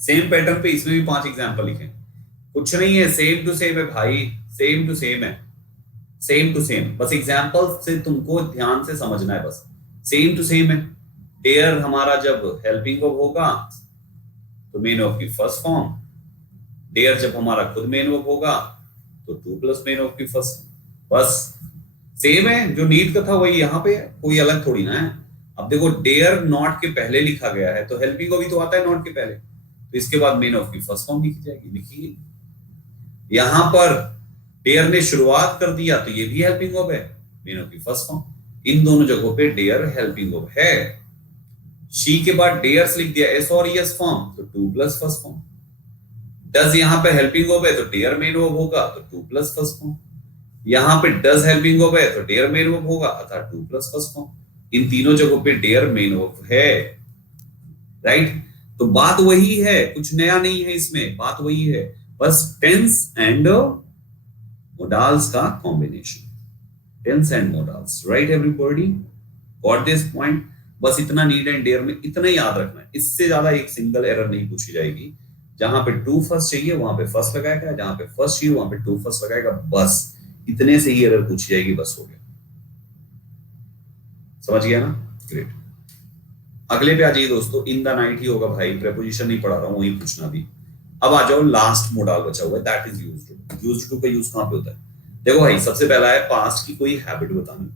सेम पैटर्न पे इसमें भी 5 एग्जांपल लिखे, कुछ नहीं है, सेम टू सेम है भाई, सेम टू सेम है, सेम टू सेम। बस एग्जांपल से तुमको ध्यान से समझना है, बस सेम टू सेम है। डेयर हमारा जब हेल्पिंग वर्ब होगा तो मेन वर्ब की फर्स्ट फॉर्म, डेयर जब हमारा खुद मेन वर्ब होगा तो टू प्लस मेन वर्ब की फर्स्ट, बस सेम है। जो नीड का था वही यहाँ पे है, कोई अलग थोड़ी ना है। अब देखो डेयर नॉट के पहले लिखा गया है, तो हेल्पिंग वर्ब भी तो आता है नॉट के पहले, तो इसके बाद मेन वर्ब की फर्स्ट फॉर्म लिखी जाएगी, लिखिए। यहां पर डेयर ने शुरुआत कर दिया तो ये भी हेल्पिंग वर्ब है, मेन वर्ब की फर्स्ट फॉर्म। इन दोनों जगहों पे डेयर हेल्पिंग वर्ब है। शी के बाद डेयर्स लिख दिया एस और एस फॉर्म, तो two plus first form. Does यहां पे हेल्पिंग वर्ब है तो डेयर मेन वर्ब होगा, तो टू प्लस फर्स्ट फॉर्म। यहां पे डज हेल्पिंग वर्ब है तो डेयर मेन वर्ब होगा, अर्थात टू प्लस फर्स्ट फॉर्म। इन तीनों जगहों पे डेयर मेन वर्ब है, राइट? तो बात वही है, कुछ नया नहीं है इसमें, बात वही है, बस टेंस एंड मोडाल्स का combination, tense and modals, right everybody? Got this point? बस इतना नीड एंड डेयर में इतना ही याद रखना है, इससे ज्यादा एक सिंगल एरर नहीं पूछी जाएगी। जहां पे टू फर्स्ट चाहिए वहां पे फर्स्ट लगाएगा, जहां पे फर्स्ट चाहिए वहां पे टू फर्स्ट लगाएगा, बस इतने से ही एरर पूछी जाएगी, बस हो गया। समझ गया ना? ग्रेट। अगले पे आ जाइए दोस्तों, इन द नाइट ही होगा भाई, प्रेपोजिशन नहीं पढ़ा रहा हूं, वही पूछना भी। अब आ जाओ लास्ट मोडाल बचा हुआ है, that is used to. Used to का यूज कहां पे होता है? देखो भाई, सबसे पहला है पास्ट की कोई हैबिट बतानी,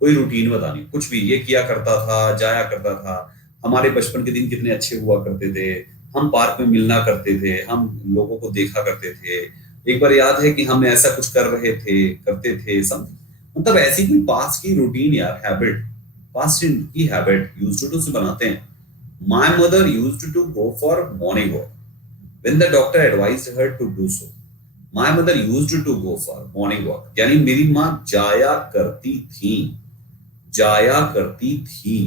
कोई रूटीन बतानी, कुछ भी, ये किया करता था, जाया करता था, हमारे बचपन के दिन कितने अच्छे हुआ करते थे, हम पार्क में मिलना करते थे, हम लोगों को देखा करते थे, एक बार याद है कि हम ऐसा कुछ कर रहे थे, करते थे, समथिंग, मतलब ऐसी कोई पास्ट की रूटीन यार, हैबिट, पास्ट की हैबिट यूज्ड टू से बनाते हैं। My mother used to go for morning walk when the doctor advised her to do so. My mother used to go for morning walk, यानी मेरी माँ जाया करती थी, जाया करती थी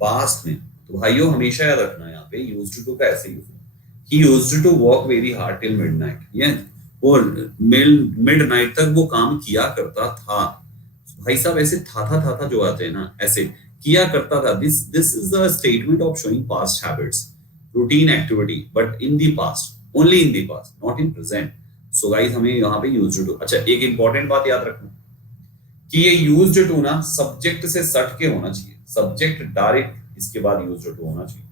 पास्ट में। तो भाइयों हमेशा याद रखना, यहाँ पे यूज्ड टू का ऐसे यूज है, he used to walk very hard till midnight, ये वो मिडनाइट तक वो काम किया करता था। भाई साहब ऐसे था जो आते हैं ना, ऐसे किया करता था। This is a statement of showing past habits, routine activity, but in the past, only in the past, not in present. So guys हमें यहाँ पे यूज्ड टू, अच्छा एक इंपॉर्टेंट बात याद रखना कि ये यूज्ड टू ना सब्जेक्ट से सट के होना चाहिए, सब्जेक्ट डायरेक्ट इसके बाद यूज्ड टू होना चाहिए।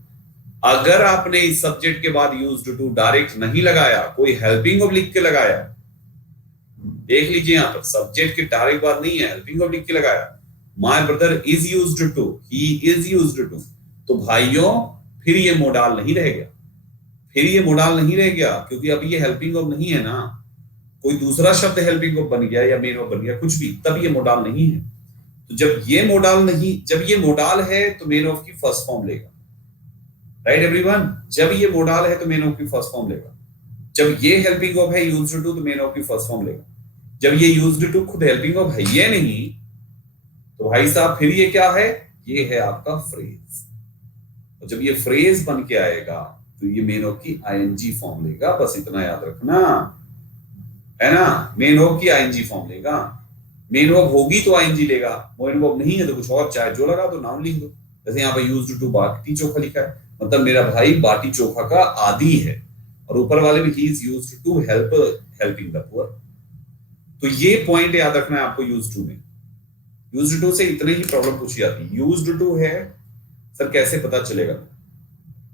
अगर आपने इस सब्जेक्ट के बाद यूज्ड टू डायरेक्ट नहीं लगाया, कोई हेल्पिंग वर्ब लिख के लगाया, देख लीजिए यहाँ पर सब्जेक्ट के डायरेक्ट बाद नहीं है, हेल्पिंग वर्ब लिख के लगाया, my brother is used to, he is used to, तो भाइयों फिर ये मोडाल नहीं रह गया, फिर ये मोडाल नहीं रह गया, क्योंकि अब ये हेल्पिंग वर्ब नहीं है ना, कोई दूसरा शब्द हेल्पिंग वर्ब बन गया या मेन वर्ब बन गया, कुछ भी, तब ये मोडाल नहीं है। तो जब ये मोडाल नहीं, जब ये मोडाल है तो मेन वर्ब की फर्स्ट फॉर्म लेगा, राइट एवरीवन? जब ये मोडाल है तो मेन वर्ब की फर्स्ट फॉर्म लेगा। जब ये हेल्पिंग वर्ब है यूज्ड टू, तो मेन वर्ब की फर्स्ट फॉर्म लेगा। जब ये यूज्ड टू खुद हेल्पिंग वर्ब है ये नहीं, तो भाई साहब फिर ये क्या है, ये है आपका फ्रेज। और जब ये फ्रेज बन के आएगा तो ये मेन वर्ब की आईएनजी फॉर्म लेगा, बस इतना याद रखना, है ना। मेन वर्ब की आईएनजी फॉर्म लेगा, मेन वर्ब होगी तो आईएनजी लेगा, मेन वर्ब नहीं है तो कुछ और, चाहे जो लगा दो, नाउन लिख दो। जैसे यहाँ पे यूज्ड टू बाटी चोखा लिखा है, मतलब मेरा भाई बाटी चोखा का आदी है, और ऊपर वाले में he is used to helping the poor. तो ये पॉइंट याद रखना है आपको यूज्ड टू में। यूज्ड टू से इतने ही प्रॉब्लम पूछी जाती है। यूज्ड टू है सर कैसे पता चलेगा,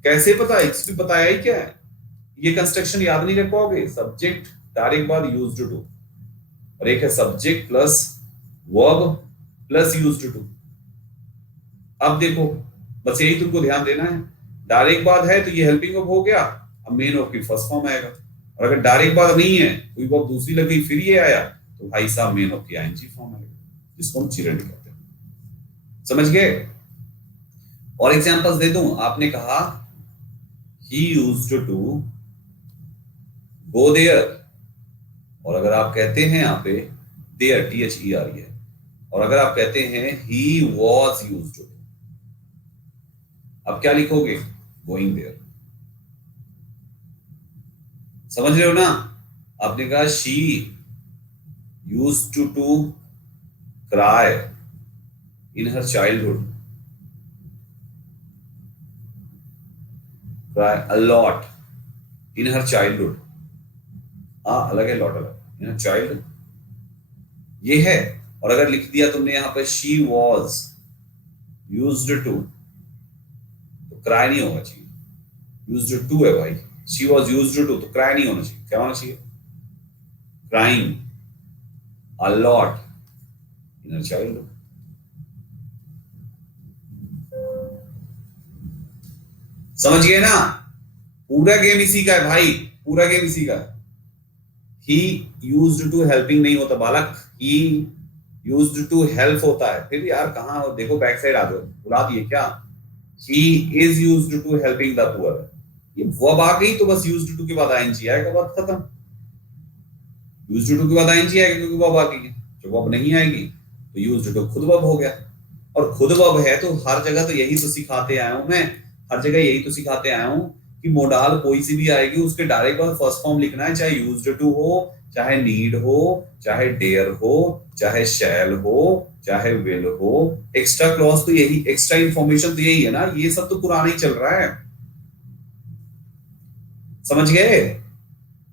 कैसे पता, इसमें बताया ही क्या है, ये कंस्ट्रक्शन याद नहीं रख पाओगे। सब्जेक्ट डायरेक्ट बाद यूज्ड टू, और एक है subject plus verb plus used to. अब देखो बस यही तुमको ध्यान देना है, डायरेक्ट बाद है तो ये हेल्पिंग वर्ब हो गया, अब मेन वर्ब की फर्स्ट फॉर्म आएगा। और अगर डायरेक्ट बाद नहीं है, कोई वर्ब दूसरी लग गई फिर ये आया, तो भाई साहब मेन वर्ब की आईएनजी फॉर्म आएगा, जिसको हम चिरंड कहते हैं। समझ गए? और एग्जांपल्स दे दूं, आपने कहा he used to go there, और अगर आप कहते हैं यहाँ पे देयर, THERE है, और अगर आप कहते हैं ही वॉज यूज्ड टू, अब क्या लिखोगे, गोइंग देयर। समझ रहे हो ना? आपने कहा she used to cry in her childhood, cry a lot in her childhood, अलग है, लॉट अलग, इन चाइल्ड ये है। और अगर लिख दिया तुमने यहाँ पे she was used to, तो क्राई नहीं होगा चाहिए, used to है भाई, she was used to, तो क्राई नहीं होना चाहिए, क्या होना चाहिए, crying a lot in her childhood। समझ गए ना? पूरा गेम इसी का है भाई, पूरा गेम इसी का। ही यूज्ड टू हेल्पिंग नहीं होता बालक, ही यूज्ड टू हेल्प होता है। फिर यार कहाँ हो, देखो बैक साइड आ जाओ, बुला दिए क्या। He is used to helping the poor, ये वर्ब आ गई तो बस यूज्ड टू के बाद आईएनजी आएगा, बात खत्म। यूज्ड टू के बाद आईएनजी आएगा क्योंकि वर्ब आ गई है। जो वर्ब नहीं आएगी तो यूज्ड टू खुद वर्ब हो गया, और खुद वर्ब है तो हर जगह तो यही तो सिखाते आया हूं मैं, हर जगह यही तो सिखाते आया हूं कि मोडाल कोई सी भी आएगी उसके डायरेक्ट बाद फर्स्ट फॉर्म लिखना है, चाहे यूज्ड टू हो, चाहे नीड हो, चाहे डेयर हो, चाहे शैल हो, चाहे विल हो। एक्स्ट्रा क्लॉज तो यही, एक्स्ट्रा इंफॉर्मेशन तो यही है ना, ये सब तो पुराना ही चल रहा है। समझ गए?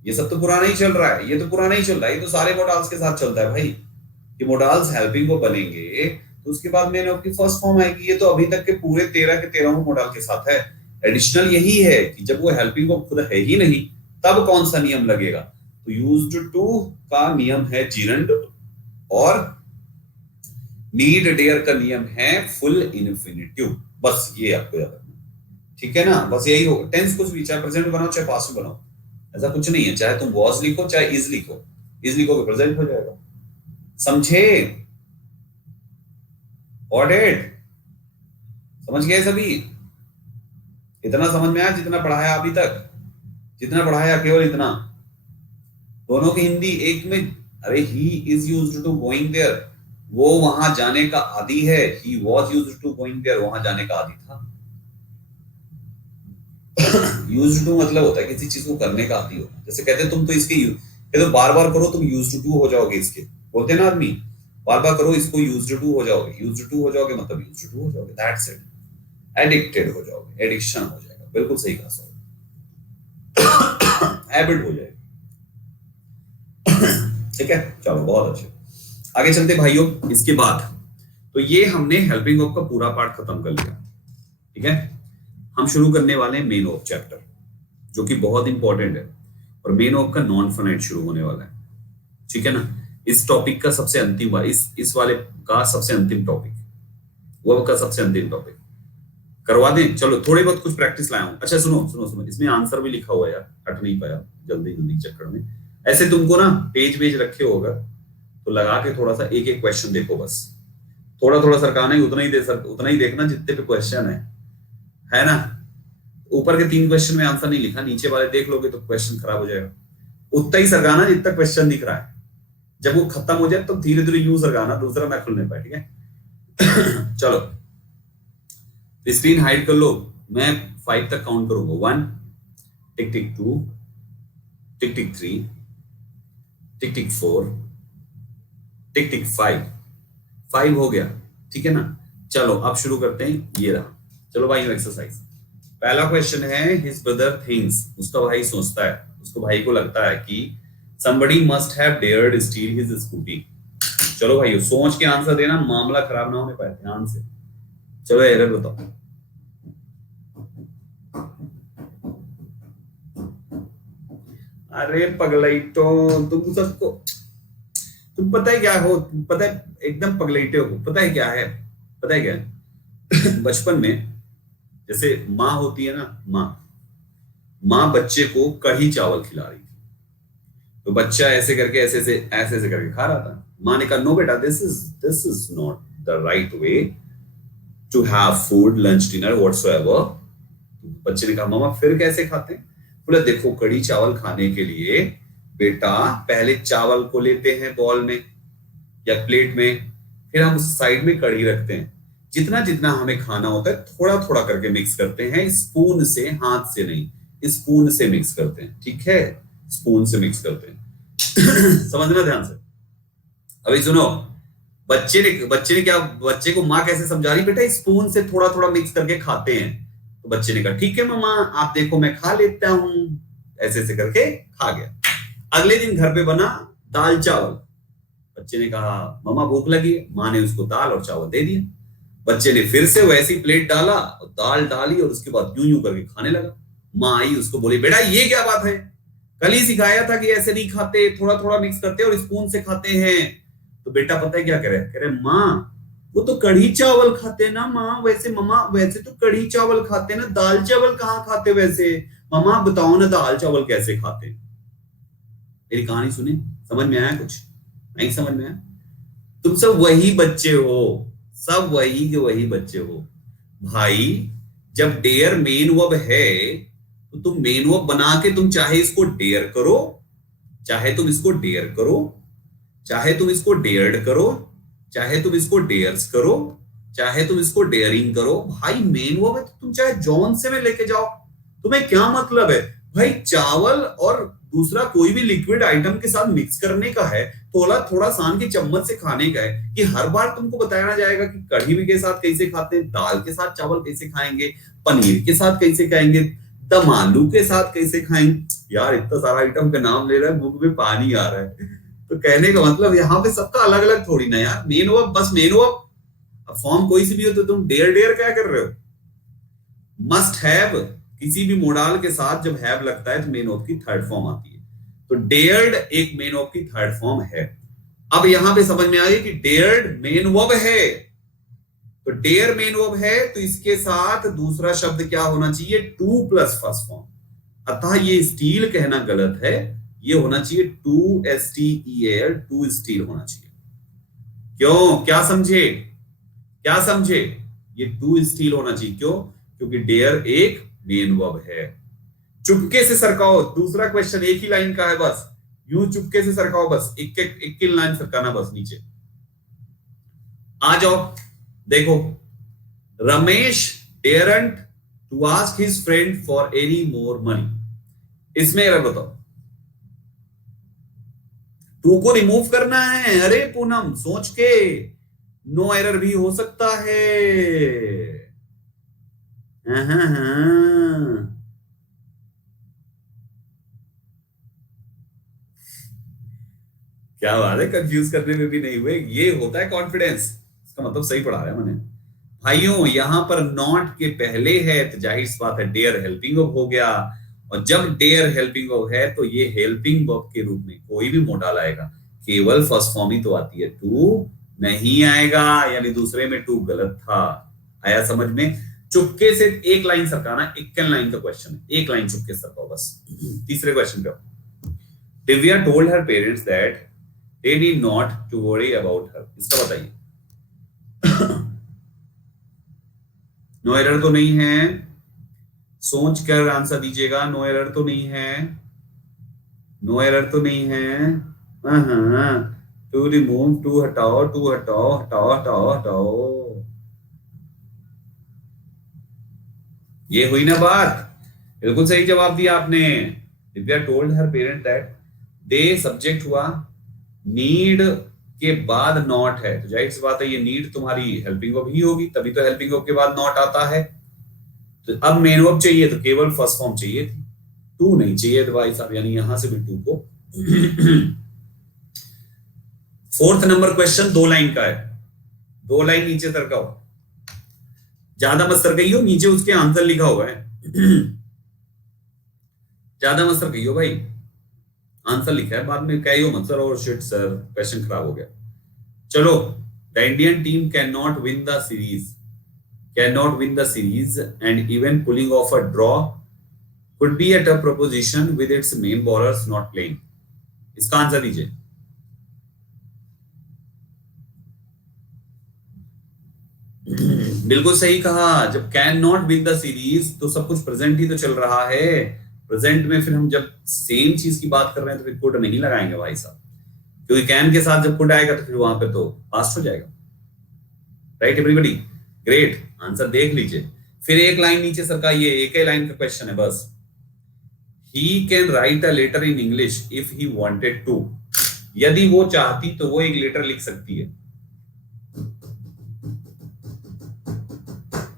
ये सब तो पुराना ही चल रहा है, ये तो पुराना ही चल रहा है, ये तो सारे मोडाल्स के साथ चलता है भाई। ये मोडाल्स हेल्पिंग को बनेंगे तो उसके बाद मेन वर्ब की फर्स्ट फॉर्म आएगी। ये तो अभी तक के पूरे 13 के 13 मोडाल के साथ है। एडिशनल यही है कि जब वो हेल्पिंग वर्ब खुद है ही नहीं, तब कौन सा नियम लगेगा, तो यूज्ड टू का नियम है जिरंड, और नीड डेयर का नियम है फुल इन्फिनिटिव। बस ये आपको याद रखना, ठीक है ना? बस यही होगा। टेंस कुछ भी, चाहे प्रेजेंट बनाओ चाहे पास्ट में बनाओ, ऐसा कुछ नहीं है। चाहे तुम वॉज लिखो चाहे इज लिखो, इज लिखोगे प्रेजेंट हो जाएगा। समझे? ऑडिट समझ गए सभी? इतना समझ में आया जितना पढ़ाया अभी तक, जितना पढ़ाया केवल इतना। दोनों की हिंदी एक में। अरे he is used to going there, वो वहां जाने का आदी है। He was used to going there, वहां जाने का आदी था। यूज्ड टू मतलब होता है किसी चीज को करने का आदी होता है। जैसे कहते हैं तुम तो इसके ये तो बार बार करो तुम यूज्ड टू हो जाओगे, इसके बोलते हैं ना आदमी, बार बार करो इसको यूज्ड टू हो जाओगे। यूज्ड टू हो जाओगे मतलब यूज्ड टू हो जाओगे, दैट्स इट। एडिक्टेड हो जाओगे, एडिक्शन हो जाएगा, बिल्कुल सही कहा सर, हैबिट हो जाएगी। ठीक है, चलो बहुत अच्छे, आगे चलते भाइयों। इसके बाद तो ये हमने हेल्पिंग वर्ब का पूरा पार्ट खत्म कर लिया। ठीक है, हम शुरू करने वाले हैं मेन वर्ब चैप्टर, जो कि बहुत इंपॉर्टेंट है, और मेन वर्ब का नॉन फाइनाइट शुरू होने वाला है। ठीक है ना? इस टॉपिक का सबसे अंतिम बार, इस वाले का सबसे अंतिम टॉपिक, वर्ब का सबसे अंतिम टॉपिक करवा दें। चलो थोड़ी बहुत कुछ प्रैक्टिस लाया हूं। अच्छा सुनो सुनो सुनो, इसमें आंसर भी लिखा हुआ है यार, हट नहीं पाया जल्दी जल्दी चक्कर में। ऐसे तुमको ना पेज वेज रखे होगा तो लगा के थोड़ा सा एक एक क्वेश्चन देखो, बस थोड़ा थोड़ा सरकाना ही, उतना ही देखना जितने पे क्वेश्चन है ना। ऊपर के 3 क्वेश्चन में आंसर नहीं लिखा, नीचे वाले देख लोगे तो क्वेश्चन खराब हो जाएगा। उतना ही सरकाना जितना क्वेश्चन दिख रहा है, जब वो खत्म हो जाए तो धीरे धीरे यूं सरकाना, दूसरा ना खुलने पाए, ठीक है। चलो स्क्रीन हाइड कर लो, मैं 5 तक काउंट करूंगा। 1 टिक टिक 2 टिक टिक 3 टिक टिक 4 टिक टिक 5 हो गया, ठीक है ना। चलो अब शुरू करते हैं, ये रहा। चलो भाई एक्सरसाइज। पहला क्वेश्चन है हिज ब्रदर थिंक्स, उसका भाई सोचता है, उसको भाई को लगता है कि somebody must have dared steal his scooty। चलो भाई सोच के आंसर देना, मामला खराब ना होने पाए, ध्यान से। चलो एरर बताओ। अरे पगलैटो, तुम सबको, तुम पता है क्या हो, पता है एकदम पगलैटे हो। पता है क्या है, पता है क्या है? बचपन में जैसे माँ होती है ना, माँ बच्चे को कढ़ी चावल खिला रही थी, तो बच्चा ऐसे करके ऐसे ऐसे करके खा रहा था। माँ ने कहा नो बेटा, this is not the right way to have food, lunch, dinner, whatsoever. बच्चे ने कहा मामा फिर कैसे खाते हैं? बोले देखो, कढ़ी चावल खाने के लिए बेटा पहले चावल को लेते हैं बॉल में या प्लेट में, फिर हम साइड में कढ़ी रखते हैं, जितना जितना हमें खाना होता है थोड़ा थोड़ा करके मिक्स करते हैं, स्पून से, हाथ से नहीं, स्पून से मिक्स करते हैं, ठीक है, स्पून से मिक्स करते हैं। समझना ध्यान से। अभी सुनो, बच्चे ने क्या, बच्चे को माँ कैसे समझा रही, बेटा स्पून से थोड़ा थोड़ा मिक्स करके खाते हैं। तो बच्चे ने कहा ठीक है मम्मा, आप देखो मैं खा लेता हूं, ऐसे ऐसे करके खा गया। अगले दिन घर पे बना दाल चावल। बच्चे ने कहा मम्मा भूख लगी है, माँ ने उसको दाल और चावल दे दिया। बच्चे ने फिर से वैसी प्लेट डाला और दाल डाली और उसके बाद यूं यूं करके खाने लगा। माँ आई, उसको बोली बेटा ये क्या बात है, कल ही सिखाया था कि ऐसे नहीं खाते, थोड़ा थोड़ा मिक्स करते और स्पून से खाते हैं। तो बेटा पता है क्या कह रहे माँ, वो तो कढ़ी चावल खाते ना माँ, वैसे मम्मा वैसे तो कढ़ी चावल खाते ना, दाल चावल कहाँ खाते वैसे, मम्मा बताओ ना दाल चावल कैसे खाते। मेरी कहानी सुनी, समझ में आया कुछ? नहीं समझ में आया? तुम सब वही बच्चे हो, सब वही के वही बच्चे हो भाई। जब डेयर मेन वर्ब है तो तुम मेन वर्ब बना के तुम चाहे इसको डेयर करो, चाहे तुम इसको डेयर करो, चाहे तुम इसको डेयर्ड करो, चाहे तुम इसको डेयर्स करो, चाहे तुम इसको डेयरिंग करो, भाई मेन वर्ब है तो तुम चाहे जॉन से में लेके जाओ, तुम्हें क्या मतलब है भाई? चावल और दूसरा कोई भी लिक्विड आइटम के साथ मिक्स करने का है, थोड़ा थोड़ा सान की चम्मच से खाने का है, कि हर बार तुमको बताया जाएगा कि कढ़ी के साथ कैसे खाते हैं, दाल के साथ चावल कैसे खाएंगे, पनीर के साथ कैसे खाएंगे, दम आलू के साथ कैसे खाएंगे। यार इतना सारा आइटम का नाम ले रहा है, मुंह में पानी आ रहा है। तो कहने का मतलब यहाँ पे सबका अलग अलग थोड़ी ना यार, मेन वर्ब बस मेन वर्ब। अब फॉर्म कोई सी भी हो तो तुम डेयर डेयर क्या कर रहे हो? मस्ट हैव, किसी भी मोडाल के साथ जब हैव लगता है तो मेन वर्ब की थर्ड फॉर्म आती है, तो डेयर्ड एक मेन वर्ब की थर्ड फॉर्म है। अब यहां पे समझ में आ गई कि डेयर्ड मेन वर्ब है, तो डेयर मेन वर्ब है तो इसके साथ दूसरा शब्द क्या होना चाहिए? Two plus first form. अतः ये स्टील कहना गलत है, ये होना चाहिए टू STEAL, टू स्टील होना चाहिए। क्यों? क्या समझे? क्या समझे? ये टू स्टील होना चाहिए। क्यों? क्योंकि डेयर एक मेन वर्ब है। चुपके से सरकाओ, दूसरा क्वेश्चन एक ही लाइन का है, बस यूं चुपके से सरकाओ, बस एक लाइन सरकाना, बस नीचे आ जाओ। देखो, Ramesh daren't to ask his friend for any more money, इसमें एरर बताओ। टू को रिमूव करना है। अरे पूनम सोच के, नो एरर भी हो सकता है। हाँ। क्या बात है, कंफ्यूज करने में भी नहीं हुए, ये होता है कॉन्फिडेंस। इसका मतलब सही पढ़ा है मैंने। भाइयों यहां पर नॉट के पहले है तो जाहिर सी बात है डेयर हेल्पिंग वर्ब हो गया, और जब डेयर हेल्पिंग वर्ब है तो ये हेल्पिंग वर्ब के रूप में कोई भी मोडाल आएगा, केवल फर्स्ट फॉर्म ही तो आती है, टू नहीं आएगा, यानी दूसरे में टू गलत था। आया समझ में? चुपके से एक लाइन सरकाना, 21 लाइन का क्वेश्चन है, एक लाइन चुपके से सरकाओ बस। तीसरे क्वेश्चन का, Divya told her parents that they need not to worry about her, इसका बताइए। नो एरर तो नहीं है। सोच कर आंसर दीजिएगा। नो एरर तो नहीं है, नो एरर तो नहीं है। हाँ, टू रिमूव, टू हटाओ, टू हटाओ, हटाओ हटाओ हटाओ। ये हुई ना बात, बिल्कुल सही जवाब दिया आपने। Divya told her parent that, they subject हुआ, नीड के बाद नॉट है, तो जाहिर सी बात है ये नीड तुम्हारी हेल्पिंग वर्ब ही होगी, तभी तो हेल्पिंग वर्ब के बाद नॉट आता है। तो अब मेन वर्ब चाहिए तो केवल फर्स्ट फॉर्म चाहिए थी, टू नहीं चाहिए था भाई साहब, यानी यहां से भी टू को। फोर्थ नंबर क्वेश्चन 2 लाइन का है, 2 लाइन नीचे सरकाओ, ज्यादा मत सरकाइयो, नीचे उसके आंसर लिखा हुआ है। ज्यादा मत सरकाइयो भाई, आंसर लिखा है, बाद में कहियो मत सर और शिट सर क्वेश्चन खराब हो गया। चलो, the Indian team can not win the series, cannot win the series and even pulling off a draw could be a tough proposition with its main bowlers not playing. इसका answer दीजिए। बिल्कुल सही कहा, जब can not win the series तो सब कुछ present ही तो चल रहा है, प्रेजेंट में फिर हम जब सेम चीज की बात कर रहे हैं तो फिर कुड नहीं लगाएंगे भाई साहब, क्योंकि कैन के साथ जब कुड आएगा तो फिर वहां पे तो पास्ट हो जाएगा। राइट एवरीबॉडी, ग्रेट, आंसर देख लीजिए। फिर एक लाइन नीचे सरकाइए, एक ही लाइन का क्वेश्चन है बस। He can write a letter in English if he wanted to, यदि वो चाहती तो वो एक लेटर लिख सकती है।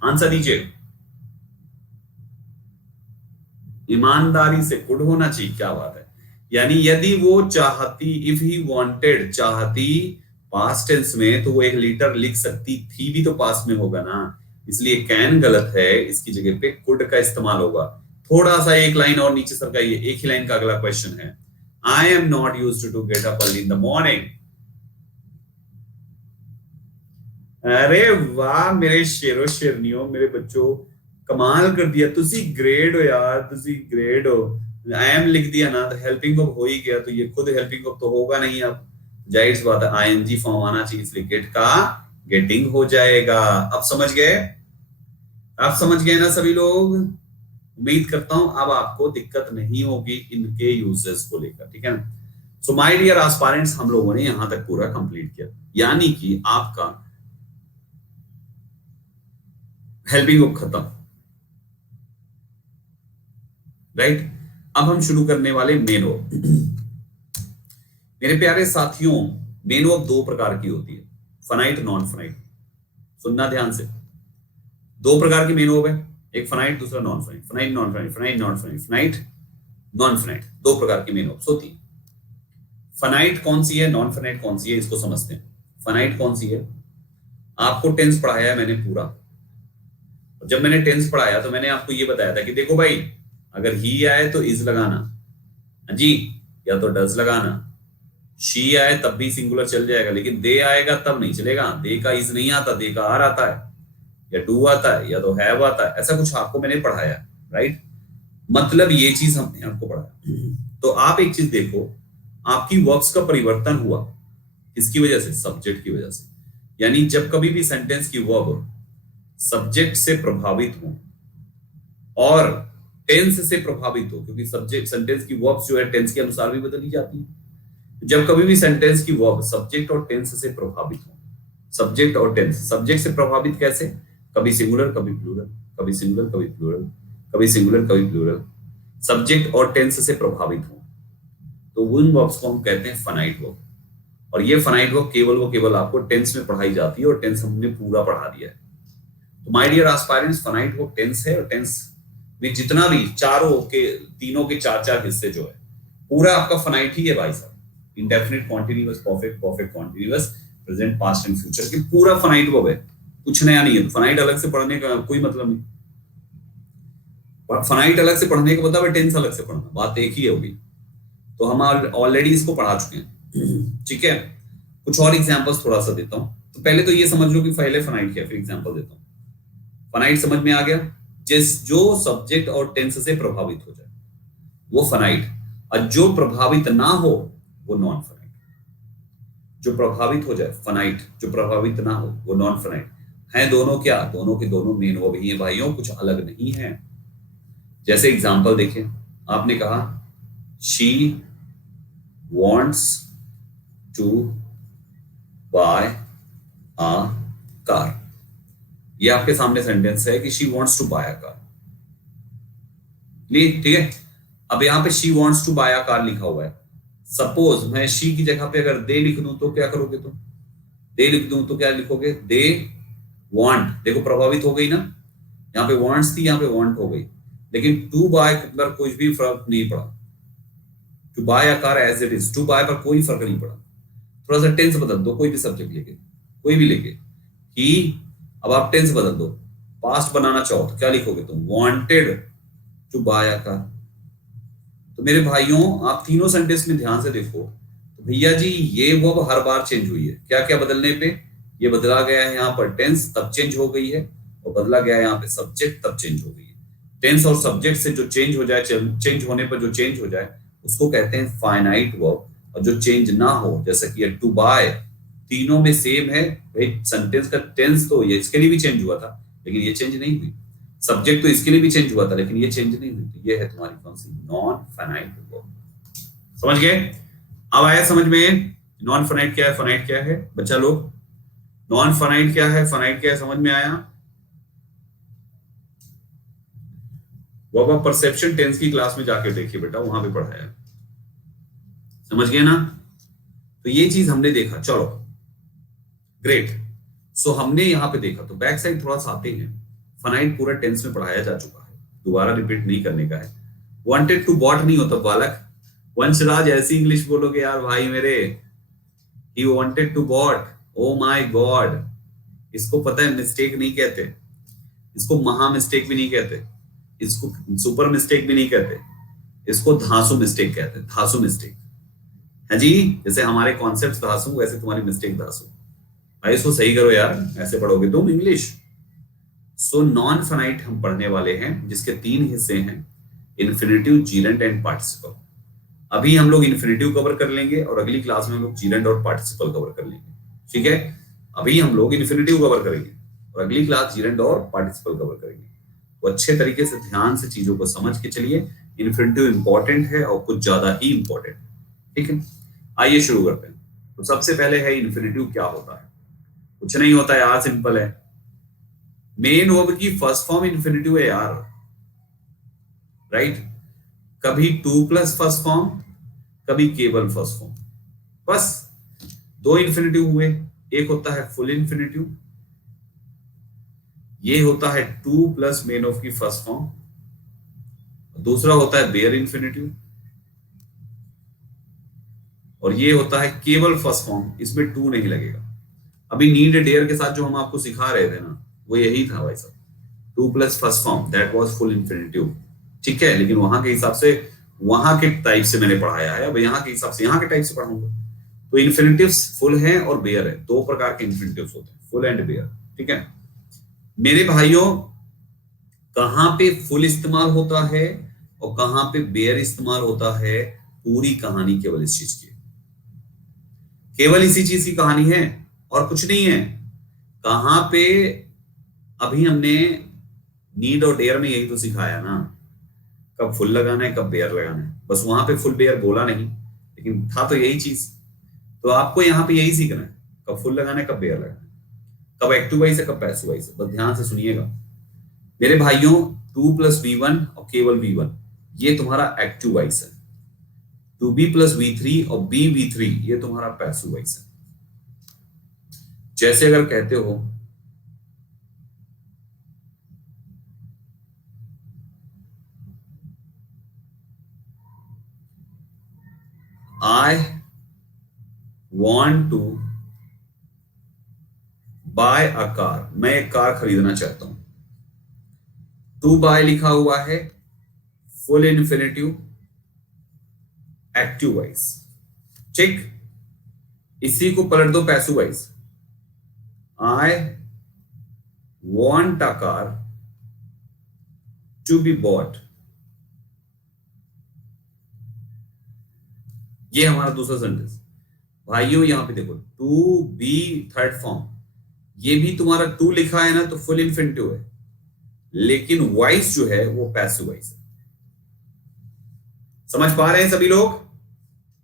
आंसर दीजिए, ईमानदारी से कुड होना चाहिए, क्या बात है। यानी यदि वो चाहती, इफ ही वांटेड, चाहती पास्ट टेंस में, तो वो एक लेटर लिख सकती थी भी तो पास्ट में होगा ना, इसलिए कैन गलत है, इसकी जगह पे कुड का इस्तेमाल होगा। थोड़ा सा एक लाइन और नीचे सरकाइए, एक ही लाइन का अगला क्वेश्चन है, I am not used to get up early in the morning. अरे वाह मेरे शेरो शेरनियों, मेरे बच्चों, कमाल कर दिया, तुसी ग्रेड हो यार, तुसी ग्रेड हो। आई एम लिख दिया ना तो हेल्पिंग वर्ब हो ही गया, तो ये खुद हेल्पिंग वर्ब तो होगा नहीं, अब जाहिर सी बात है आईएनजी फॉर्म आना चाहिए, इसलिए गेट का गेटिंग हो जाएगा। अब समझ गए, आप समझ गए ना सभी लोग? उम्मीद करता हूं अब आपको दिक्कत नहीं होगी इनके यूजेस को लेकर, ठीक है ना। सो माय डियर एस्पायरेंट्स, हम लोगों ने यहां तक पूरा कंप्लीट किया, यानी कि आपका हेल्पिंग वर्ब खत्म। राइट, अब हम शुरू करने वाले मेन वर्ब। मेरे प्यारे साथियों, मेन वर्ब 2 प्रकार की होती है, फनाइट, नॉन फनाइट। सुनना ध्यान से, 2 प्रकार की मेन वर्ब है, एक फनाइट, दूसरा non finite. Finite non finite, finite non finite, finite non finite, 2 प्रकार की मेन वर्ब्स होती है। फनाइट कौन सी है, नॉन फनाइट कौन सी है, इसको समझते हैं। फनाइट कौन सी है, आपको टेंस पढ़ाया है मैंने पूरा, जब मैंने टेंस पढ़ाया तो मैंने आपको ये बताया था कि देखो भाई, अगर ही आए तो इज लगाना जी, या तो डज लगाना, शी आए तब भी सिंगुलर चल जाएगा, लेकिन दे आएगा तब नहीं चलेगा, दे का इज नहीं आता, दे का आर आता है, या डू आता है, या तो हैव आता है, ऐसा कुछ आपको मैंने पढ़ाया। राइट, मतलब ये चीज हमने आपको पढ़ाया। तो आप एक चीज देखो, आपकी वर्ब्स का परिवर्तन हुआ किसकी वजह से, सब्जेक्ट की वजह से। यानी जब कभी भी सेंटेंस की वर्ब सब्जेक्ट से प्रभावित हो और टेंस से प्रभावित हो, क्योंकि सब्जेक्ट, सेंटेंस की वर्ब्स जो है टेंस के अनुसार भी बदली जाती है, जब कभी भी सेंटेंस की वर्ब सब्जेक्ट और टेंस से प्रभावित हो, सब्जेक्ट और टेंस, सब्जेक्ट से प्रभावित कैसे, कभी सिंगुलर कभी प्लूरल, कभी सिंगुलर कभी प्लूरल, कभी सिंगुलर कभी प्लूरल, सब्जेक्ट और टेंस से प्रभावित हो, तो उन वर्ब्स को हम कहते हैं फनाइट वर्ब। और ये फनाइट वर्ब केवल आपको टेंस में पढ़ाई जाती है, और टेंस हमने पूरा पढ़ा दिया है। तो my dear aspirants, finite verb tense है, और टेंस में जितना भी तीनों के 4 हिस्से जो है, पूरा आपका फनाइट ही है भाई साहब। Indefinite, continuous, perfect, perfect continuous, present, past and future के पूरा फनाइट वर्ब है, कुछ नया नहीं है। तो फनाइट अलग से पढ़ने का कोई मतलब नहीं, फनाइट अलग से पढ़ने का मतलब है टेंस अलग से पढ़ना, बात एक ही होगी। तो हम ऑलरेडी इसको पढ़ा चुके हैं, ठीक है। कुछ और एग्जांपल्स थोड़ा सा देता हूं। तो पहले तो ये समझ लो कि पहले फनाइट क्या, फिर एग्जांपल देता हूं। फनाइट समझ में आ गया, जो सब्जेक्ट और टेंस से प्रभावित हो जाए वो फनाइट, और जो प्रभावित ना हो वो नॉन फनाइट। जो प्रभावित हो जाए फनाइट, जो प्रभावित ना हो वो नॉन फनाइट है। दोनों क्या, दोनों के दोनों मेन वर्ब ही है भाइयों, कुछ अलग नहीं है। जैसे एग्जांपल देखिए, आपने कहा she wants to buy a car. ये आपके सामने सेंटेंस है कि she wants to buy a car. ठीक है। अब यहाँ पे she wants to buy a car लिखा हुआ है। सपोज मैं शी की जगह पे अगर दे लिख दूं तो क्या करोगे तुम? दे लिख दूं तो क्या लिखोगे? They want. देखो प्रभावित हो गई ना, यहाँ पे वांट्स थी, यहाँ पे वांट हो गई। लेकिन टू बाय पर कुछ भी फर्क नहीं पड़ा। To buy a car as it is, to buy पर कोई फर्क नहीं पड़ा। थोड़ा सा टेंस बदल दो, कोई भी सब्जेक्ट लेके, कोई भी लेके ही। अब आप टेंस बदल दो, पास्ट बनाना चाहो तो क्या लिखोगे तुम? Wanted to buy a car. तो मेरे भाइयों, आप तीनों सेंटेंस में ध्यान से देखो तो भैया जी ये वर्ब हर बार चेंज हुई है। क्या क्या बदलने पे? ये बदला गया है यहाँ पर टेंस, तब चेंज हो गई है, और बदला गया है यहाँ पे सब्जेक्ट, तब चेंज हो गई है। टेंस और सब्जेक्ट से जो चेंज हो जाए, चेंज होने पर जो चेंज हो जाए उसको कहते हैं फाइनाइट वर्ब। और जो चेंज ना हो, जैसा कि टू बाय, तीनों में सेम है भाई। सेंटेंस का टेंस तो ये इसके लिए भी चेंज हुआ था लेकिन ये चेंज नहीं हुई। सब्जेक्ट तो इसके लिए भी चेंज हुआ था लेकिन ये चेंज नहीं हुई। तो ये है तुम्हारी कौन सी? Non finite verb. समझ गए? अब आया समझ में नॉन फाइनाइट क्या है, फाइनाइट क्या है बच्चा लोग? नॉन फाइनाइट क्या है, फाइनाइट क्या है, समझ में आया? वर्ब ऑफ परसेप्शन टेंस की क्लास में जाके देखिए बेटा, वहां पे पढ़ाया है। समझ गए ना? तो ये चीज हमने देखा। चलो ग्रेट। सो हमने यहाँ पे देखा। तो बैक साइड थोड़ा सा आते हैं। फाइनाइट पूरा टेंस में पढ़ाया जा चुका है, दोबारा रिपीट नहीं करने का है। वांटेड टू बॉट नहीं होता बालक। वंशराज ऐसी इंग्लिश बोलोगे यार भाई मेरे। He wanted to bought, oh my God. इसको पता है मिस्टेक नहीं कहते, इसको महा मिस्टेक भी नहीं कहते, इसको सुपर मिस्टेक भी नहीं कहते, इसको धांसू मिस्टेक कहते हैं। धांसू मिस्टेक है जी। जैसे हमारे कॉन्सेप्ट धांसू, वैसे तुम्हारी मिस्टेक धांसू। भाई इसको सही करो यार, ऐसे पढ़ोगे तुम इंग्लिश। सो नॉन फाइनाइट हम पढ़ने वाले हैं जिसके तीन हिस्से हैं, इन्फिनेटिव, जीरेंड एंड पार्टिसिपल। अभी हम लोग इन्फिनेटिव कवर कर लेंगे और अगली क्लास में हम लोग जीरेंड और पार्टिसिपल कवर कर लेंगे। ठीक है? अभी हम लोग इन्फिनेटिव कवर करेंगे और अगली क्लास जीरेंड और पार्टिसिपल कवर करेंगे। तो अच्छे तरीके से ध्यान से चीजों को समझ के चलिए। इन्फिनेटिव इंपॉर्टेंट है और कुछ ज्यादा ही इंपॉर्टेंट। ठीक है, आइए शुरू करते हैं। तो सबसे पहले है इन्फिनेटिव क्या होता है। कुछ नहीं होता यार, सिंपल है। मेन वर्ब की फर्स्ट फॉर्म इन्फिनेटिव है यार, राइट? कभी टू प्लस फर्स्ट फॉर्म, कभी केवल फर्स्ट फॉर्म। बस दो इन्फिनेटिव हुए। एक होता है फुल इन्फिनेटिव, ये होता है टू प्लस मेन ऑफ की फर्स्ट फॉर्म। दूसरा होता है बेयर इन्फिनेटिव, और ये होता है केवल फर्स्ट फॉर्म, इसमें टू नहीं लगेगा। अभी नीड डेयर के साथ जो हम आपको सिखा रहे थे ना, वो यही था भाई साहब। Two plus first form, that was full infinitive. ठीक है, लेकिन वहां के हिसाब से, वहां के टाइप से मैंने पढ़ाया है। अब यहाँ के हिसाब से यहाँ के टाइप से पढ़ाऊंगा। तो इन्फिनेटिव्स फुल है और बेयर है, दो प्रकार के इन्फिनेटिव्स होते हैं, फुल एंड बेयर। ठीक है मेरे भाइयों, कहां पे फुल इस्तेमाल होता है और कहां पे बेयर इस्तेमाल होता है, पूरी कहानी केवल इस चीज की, केवल इसी चीज की कहानी है और कुछ नहीं है। कहां पे? अभी हमने नीड और डेयर में यही तो सिखाया ना, कब फुल लगाना है, कब बेयर लगाना है। बस वहां पे फुल बेयर बोला नहीं, लेकिन था तो यही चीज। तो आपको यहाँ पे यही सीखना है, कब फुल लगाना है, कब बेयर लगाना है, कब एक्टिव वाइज है, कब पैसिव वाइज है। बस ध्यान से सुनिएगा मेरे भाइयों। टू प्लस V1 और केवल V1, ये तुम्हारा एक्टिव वाइज है। टू बी प्लस V3 और BV3, ये तुम्हारा पैसिव वाइज है। जैसे अगर कहते हो I want to buy a car, मैं एक कार खरीदना चाहता हूं। टू बाय लिखा हुआ है, फुल इन्फिनेटिव, एक्टिव वाइज। ठीक, इसी को पलट दो passive wise. I want a car to be bought, ये हमारा दूसरा सेंटेंस। भाइयों यहां पे देखो, टू बी थर्ड फॉर्म, ये भी तुम्हारा टू लिखा है ना, तो फुल इन्फिनेटिव है, लेकिन वॉइस जो है वो पैसिव वॉइस है। समझ पा रहे हैं सभी लोग?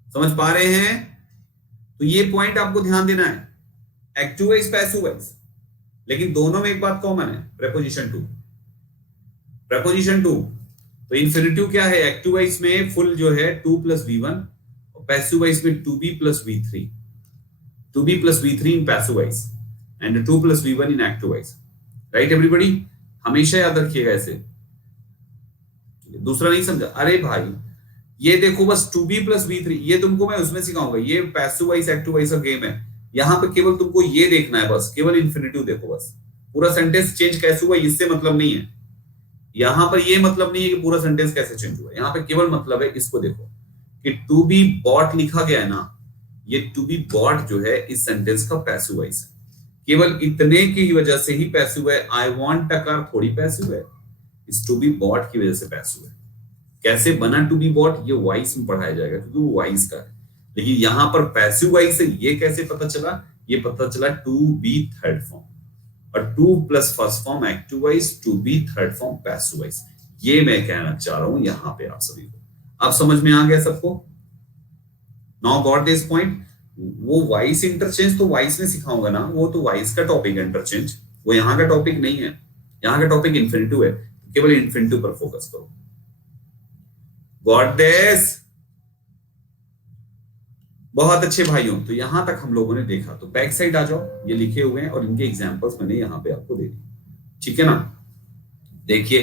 समझ पा रहे हैं? तो ये पॉइंट आपको ध्यान देना है, एक्टिव वॉइस पैसिव वॉइस, लेकिन दोनों में एक बात कॉमन है, प्रेपोजिशन टू। प्रेपोजिशन टू, तो इन्फिनिटिव क्या है? एक्टिव वॉइस में फुल जो है 2 + V1 और पैसिव वॉइस में 2B + V3, 2B + V3 in passive voice and 2 + V1 in active voice. Right everybody? हमेशा याद रखिएगा ऐसे। दूसरा नहीं समझा? अरे भाई ये देखो बस 2B + V3, ये तुमको मैं उसमें सिखाऊंगा, ये पैसिव वॉइस एक्टिव वॉइस का गेम है। यहां पे केवल तुमको ये देखना है, बस केवल इन्फिनिटिव देखो, बस पूरा सेंटेंस चेंज कैसे हुआ इससे मतलब नहीं है। यहां पर ये मतलब नहीं है कि पूरा सेंटेंस कैसे चेंज हुआ, यहां पे केवल मतलब है इसको देखो कि टू बी बॉट लिखा गया है ना, ये टू बी बॉट जो है इस सेंटेंस का पैसिव वॉइस है। केवल इतने की वजह से ही पैसिव है। आई वांट अ कार थोड़ी पैसिव है, इस टू बी बॉट की वजह से पैसिव है। कैसे बना टू बी बॉट, ये वॉइस में पढ़ाया जाएगा क्योंकि वो वॉइस का है। लेकिन यहां पर पैसिव वॉइस है, ये कैसे पता चला? ये पता चला टू बी थर्ड फॉर्म और 2 + first form active voice, to be third form passive voice. ये मैं कहना चाह रहा हूं यहां पे आप सभी को। अब समझ में आ गया सबको? Now got this point. वो वॉइस इंटरचेंज तो वॉइस में सिखाऊंगा ना, वो तो वॉइस का टॉपिक है इंटरचेंज, वो यहाँ का टॉपिक नहीं है। यहाँ का टॉपिक इन्फिनिटिव है, तो केवल इन्फिनिटिव पर फोकस करो। Got this? बहुत अच्छे भाइयों, तो यहां तक हम लोगों ने देखा। तो बैक साइड आ जाओ, ये लिखे हुए हैं और इनके एग्जांपल्स मैंने यहां पे आपको दे दिए, ठीक है ना? देखिए,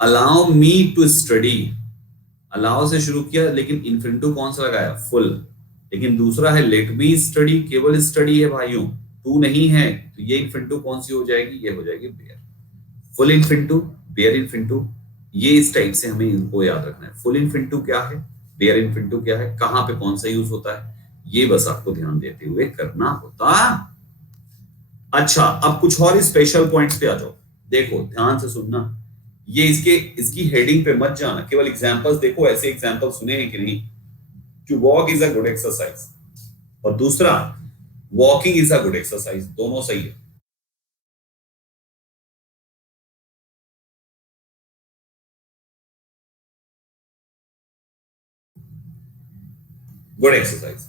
allow me to study, allow से शुरू किया लेकिन इन्फिनिटिव कौन सा लगाया? फुल। लेकिन दूसरा है लेट मी स्टडी, केवल स्टडी है भाइयों, टू नहीं है, तो ये इन्फिनिटिव कौन सी हो जाएगी? ये हो जाएगी bare. Full infinitive, bare infinitive, ये इस टाइप से हमें इनको याद रखना है। फुल इन्फिनिटिव क्या है, बेयर इन्फिनिटिव क्या है, कहां पे कौन सा यूज होता है, ये बस आपको ध्यान देते हुए करना होता। अच्छा, अब कुछ और स्पेशल पॉइंट्स पे आ जाओ। देखो ध्यान से सुनना, ये इसकी हेडिंग पे मत जाना, केवल एग्जांपल्स देखो। ऐसे एग्जांपल सुने हैं कि नहीं? To walk is a good exercise और दूसरा walking is a good exercise, दोनों सही है। Good exercise,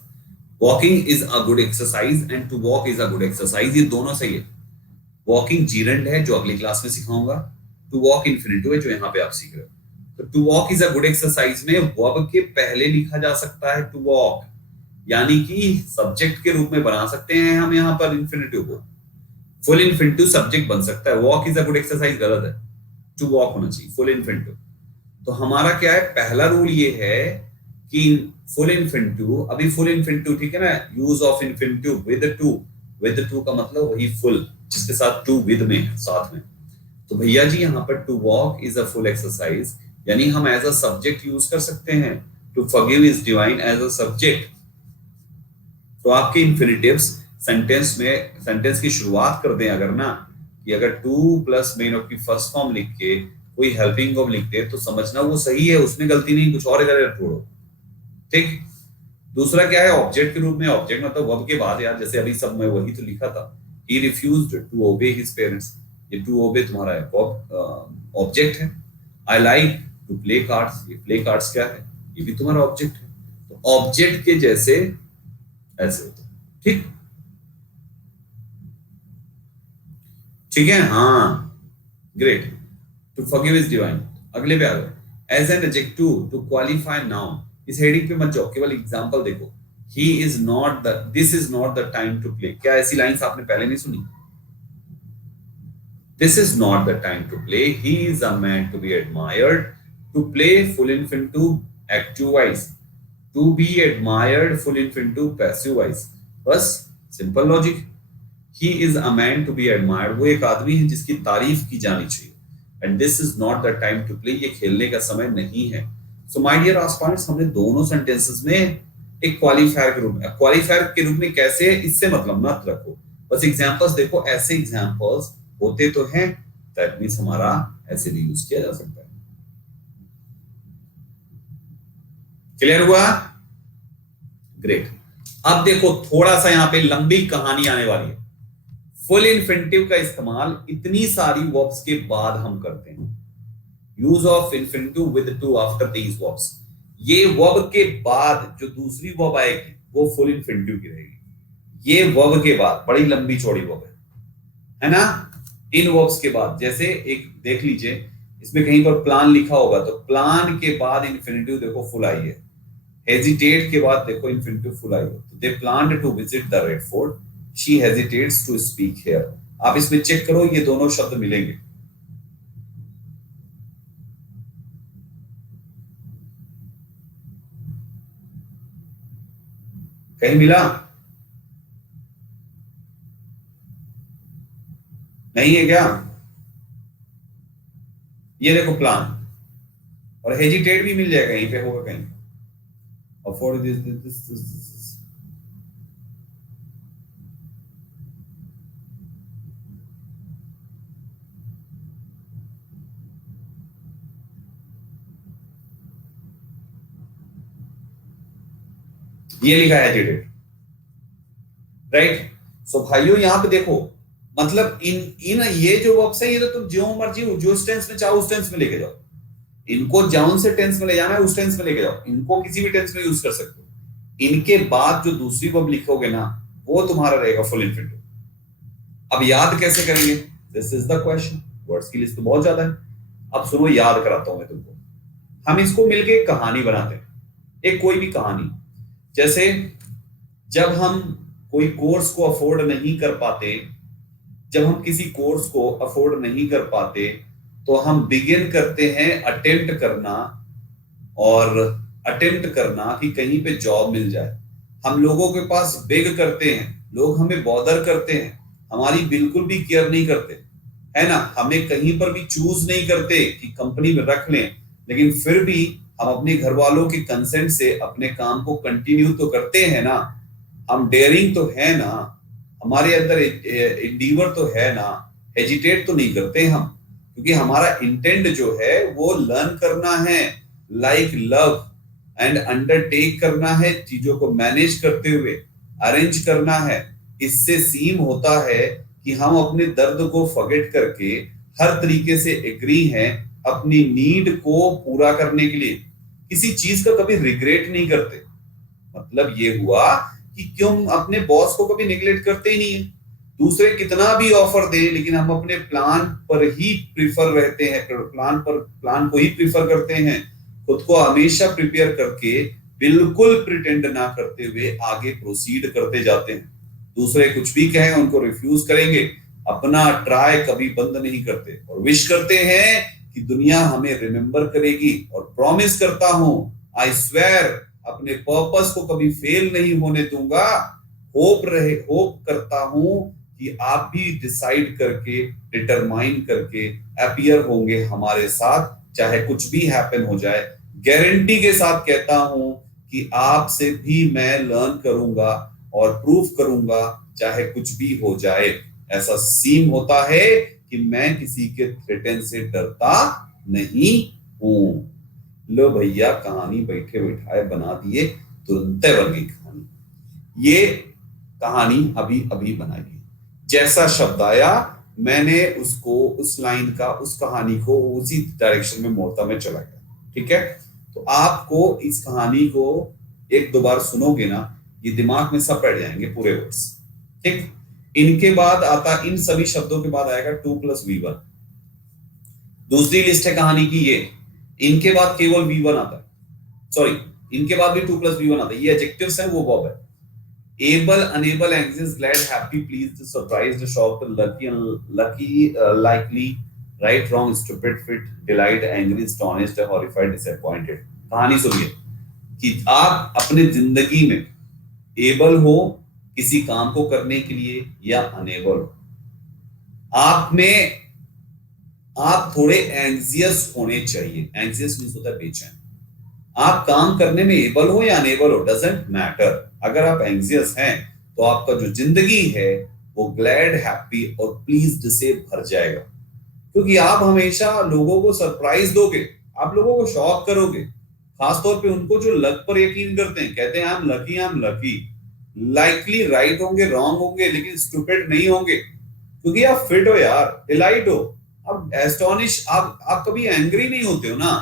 walking is a good exercise and to walk is a good exercise, ये दोनों सही है। वॉकिंग जीरेंड है जो अगली क्लास में सिखाऊंगा, टू वॉक इन्फिनिटिव है जो यहाँ पे आप सीख रहे हो। तो to walk is a good exercise में वर्ब के पहले लिखा जा सकता है टू वॉक, यानी कि सब्जेक्ट के रूप में बना सकते हैं हम यहाँ पर इन्फिनिटिव को। फुल इन्फिनिटिव सब्जेक्ट बन सकता है, walk is a good exercise गलत है, टू वॉक होना चाहिए फुल इन्फिनिटिव। तो हमारा क्या है, पहला रूल ये है कि फुल इन्फिनिटिव, अभी फुल इन्फिनिटिव ठीक है ना, use of infinitive with two का मतलब वही फुल जिसके साथ टू विद में साथ में। तो भैया जी यहाँ पर to walk is a full exercise, यानी हम एज अ सब्जेक्ट यूज कर सकते हैं। To forgive is divine as a subject. तो आपके इन्फिनिटिव्स सेंटेंस की शुरुआत कर दें अगर ना, कि अगर टू प्लस मेन ऑफ की फर्स्ट फॉर्म लिख के कोई हेल्पिंग वर्ब लिख दे तो समझना वो सही है, उसमें गलती नहीं, कुछ और इधर छोड़ो, ठीक। दूसरा क्या है, ऑब्जेक्ट के रूप में, ऑब्जेक्ट मतलब वर्ब के बाद यार, जैसे अभी सब मैं वही तो लिखा था, he refused to obey his parents, ये to obey तुम्हारा है ऑब्जेक्ट है। I like to play cards, ये play cards क्या है, ये भी तुम्हारा ऑब्जेक्ट है। तो ऑब्जेक्ट के जैसे ऐसे होता है, ठीक ठीक है, हाँ great. To forgive is divine, अगले पे आ गए। As an adjective to qualify noun, इस हेडिंग पे मत जाओ, केवल एग्जांपल देखो। He is not the, this is not the time to play, क्या ऐसी लाइंस आपने पहले नहीं सुनी? This is not the time to play. He is a man to be admired. To play, full infinitive, active voice. To be admired, full infinitive, passive voice. बस simple logic. He is a man to be admired. वो एक आदमी है जिसकी तारीफ की जानी चाहिए। And this is not the time to play. ये खेलने का समय नहीं है। So my dear aspirants, हमने दोनों सेंटेंसेस में एक क्वालिफायर के रूप में, क्वालिफायर के रूप में कैसे, इससे मतलब मत रखो, बस एग्जांपल्स देखो। ऐसे एग्जांपल्स होते तो हैं, दैट मींस हमारा ऐसे भी यूज किया जा सकता है। क्लियर हुआ? ग्रेट। अब देखो थोड़ा सा यहां पे लंबी कहानी आने वाली है। फुल इन्फिनिटिव का इस्तेमाल इतनी सारी वर्ब्स के बाद हम करते हैं। Use of infinitive with two after these verbs, ये वर्ब के बाद जो दूसरी वर्ब आएगी वो फुल इन्फिनिटिव की रहेगी। ये वर्ब के बाद बड़ी लंबी चौड़ी वर्ब है ना। इन वर्ब्स के बाद जैसे एक देख लीजिए, इसमें कहीं पर प्लान लिखा होगा तो प्लान के बाद इन्फिनिटिव देखो फुल आई है। हेजिटेट के बाद देखो इन्फिनिटिव फुल आई है। तो they planned to visit the Red Fort, she hesitates to speak here. आप इसमें चेक करो, ये दोनों शब्द मिलेंगे। कहीं मिला? नहीं है क्या? ये देखो प्लान और हेजिटेट भी मिल जाएगा, कहीं पे होगा कहीं। अफोर्ड दिस ये लिखा है हेजिटेट, राइट। सो भाइयों यहां पे देखो, मतलब इन इन ये जो वर्ब्स है ये तो तुम जो मर्जी जो टेंस में चाहो उस टेंस में लेके जाओ। इनको जौन से टेंस में ले जाना है उस टेंस में लेके जाओ, इनको किसी भी टेंस में यूज कर सकते हो। इनके बाद जो दूसरी वर्ब लिखोगे ना वो तुम्हारा रहेगा फुल इन्फिनिटिव। अब याद कैसे करेंगे, this is the question. Words की लिस्ट तो बहुत ज्यादा है, अब सुनो याद कराता हूं मैं तुमको। हम इसको मिलके एक कहानी बनाते हैं, एक कोई भी कहानी। जैसे जब हम कोई कोर्स को अफोर्ड नहीं कर पाते, जब हम किसी कोर्स को अफोर्ड नहीं कर पाते तो हम बिगिन करते हैं अटेम्प्ट करना, और अटेम्प्ट करना कि कहीं पे जॉब मिल जाए। हम लोगों के पास बेग करते हैं, लोग हमें बॉदर करते हैं, हमारी बिल्कुल भी केयर नहीं करते, है ना। हमें कहीं पर भी चूज नहीं करते कि कंपनी में रख लें, लेकिन फिर भी हम अपने घर वालों के कंसेंट से अपने काम को कंटिन्यू तो करते हैं ना। हम डेयरिंग तो है ना, हमारे अंदर इंडीवर तो है ना, हेजिटेट तो नहीं करते हम, क्योंकि हमारा इंटेंट जो है वो लर्न करना है, लाइक लव एंड अंडरटेक करना है, चीजों को मैनेज करते हुए अरेंज करना है। इससे सीम होता है कि हम अपने दर्द को फॉरगेट करके हर तरीके से एग्री हैं अपनी नीड को पूरा करने के लिए, किसी चीज का कभी रिग्रेट नहीं करते। मतलब ये हुआ कि क्यों अपने बॉस को कभी निगलेक्ट करते ही नहीं है, दूसरे कितना भी ऑफर दे लेकिन हम अपने प्लान पर ही प्रीफर रहते हैं, प्लान को ही प्रीफर करते हैं, खुद को हमेशा प्रिपेयर करके बिल्कुल प्रिटेंड ना करते हुए आगे प्रोसीड करते जाते हैं। दूसरे कुछ भी कहें उनको रिफ्यूज करेंगे, अपना ट्राई कभी बंद नहीं करते, और विश करते हैं कि दुनिया हमें रिमेंबर करेगी। और प्रॉमिस करता हूं, आई स्वेयर, अपने पर्पस को कभी फेल नहीं होने दूंगा। होप करता हूं कि आप भी डिसाइड करके, डिटरमाइन करके अपीयर होंगे हमारे साथ, चाहे कुछ भी हैपन हो जाए। गारंटी के साथ कहता हूं कि आपसे भी मैं लर्न करूंगा और प्रूफ करूंगा, चाहे कुछ भी हो जाए। ऐसा सीम होता है कि मैं किसी के थ्रेटन से डरता नहीं हूं। लो भैया, कहानी बैठे बैठाए बना दिए, तुरंत बन गई कहानी। ये कहानी अभी अभी बनाई है, जैसा शब्द आया मैंने उसको, उस लाइन का, उस कहानी को उसी डायरेक्शन में मोड़ता मैं चला गया। ठीक है, तो आपको इस कहानी को एक दो बार सुनोगे ना, ये दिमाग में सब बैठ जाएंगे पूरे वर्ड्स। ठीक, इनके बाद आता, इन सभी शब्दों के बाद आएगा 2+V1। दूसरी लिस्ट है कहानी की ये। इनके बाद केवल V1 आता है, सॉरी, इनके बाद भी 2+V1 आता है। ये एडजेक्टिव्स हैं, वो वर्ब है। able, unable, anxious, glad, happy, pleased, surprised, shocked, lucky, likely, right, wrong, stupid, fit, delight, angry, astonished, horrified, disappointed। कहानी सुनिए कि आप अपने जिंदगी में एबल हो किसी काम को करने के लिए या अनेबल हो। आप थोड़े एंग्जियस होने चाहिए। एंग्जियस मींस होता है बेचैन। आप काम करने में एबल हो या अनेबल हो, डजंट मैटर। अगर आप एंग्जियस हैं तो आपका जो जिंदगी है वो ग्लैड, हैप्पी और प्लीज्ड से भर जाएगा, क्योंकि आप हमेशा लोगों को सरप्राइज दोगे, आप लोगों को शॉक करोगे, खासतौर पे उनको जो लक पर यकीन करते हैं। कहते हैं I am lucky, likely right होंगे, रॉन्ग होंगे, लेकिन स्टूपिड नहीं होंगे, क्योंकि आप फिट हो यार, डिलाइट हो। अब एस्टोनिश, आप कभी एंग्री नहीं होते हो ना,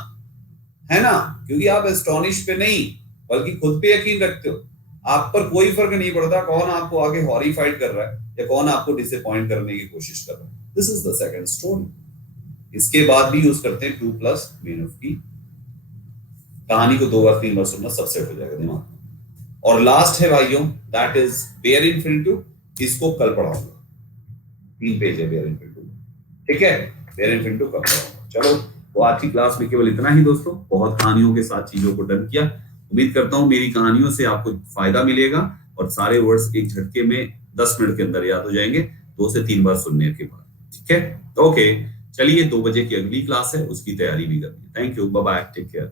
है ना, क्योंकि आप एस्टोनिश पे नहीं बल्कि खुद पे यकीन रखते हो। आप पर कोई फर्क नहीं पड़ता कौन आपको आगे हॉरिफाइड कर रहा है या कौन आपको डिसअपॉइंट करने की कोशिश कर रहा है। This is the second story. इसके बाद भी यूज करते हैं टू प्लस मेन ऑफ की। कहानी को 2 बार 3 बार सुनना, सब सेट हो जाएगा दिमाग में। और लास्ट है भाइयों, दैट इज बेयर इन्फिनिटिव। इसको कल पढ़ाऊंगा, 3 पेज है बेयर इन्फिनिटिव, ठीक है। बेयर इन्फिनिटिव कल पढ़ाऊंगा। चलो, तो आज की क्लास में केवल इतना ही दोस्तों। बहुत कहानियों के साथ चीजों को डन किया। उम्मीद करता हूं मेरी कहानियों से आपको फायदा मिलेगा और सारे वर्ड्स एक झटके में 10 मिनट के अंदर याद हो जाएंगे 2 से 3 बार सुनने के बाद, ठीक है। ओके, चलिए 2 बजे की अगली क्लास है, उसकी तैयारी भी करनी है। Thank you, bye bye, take care.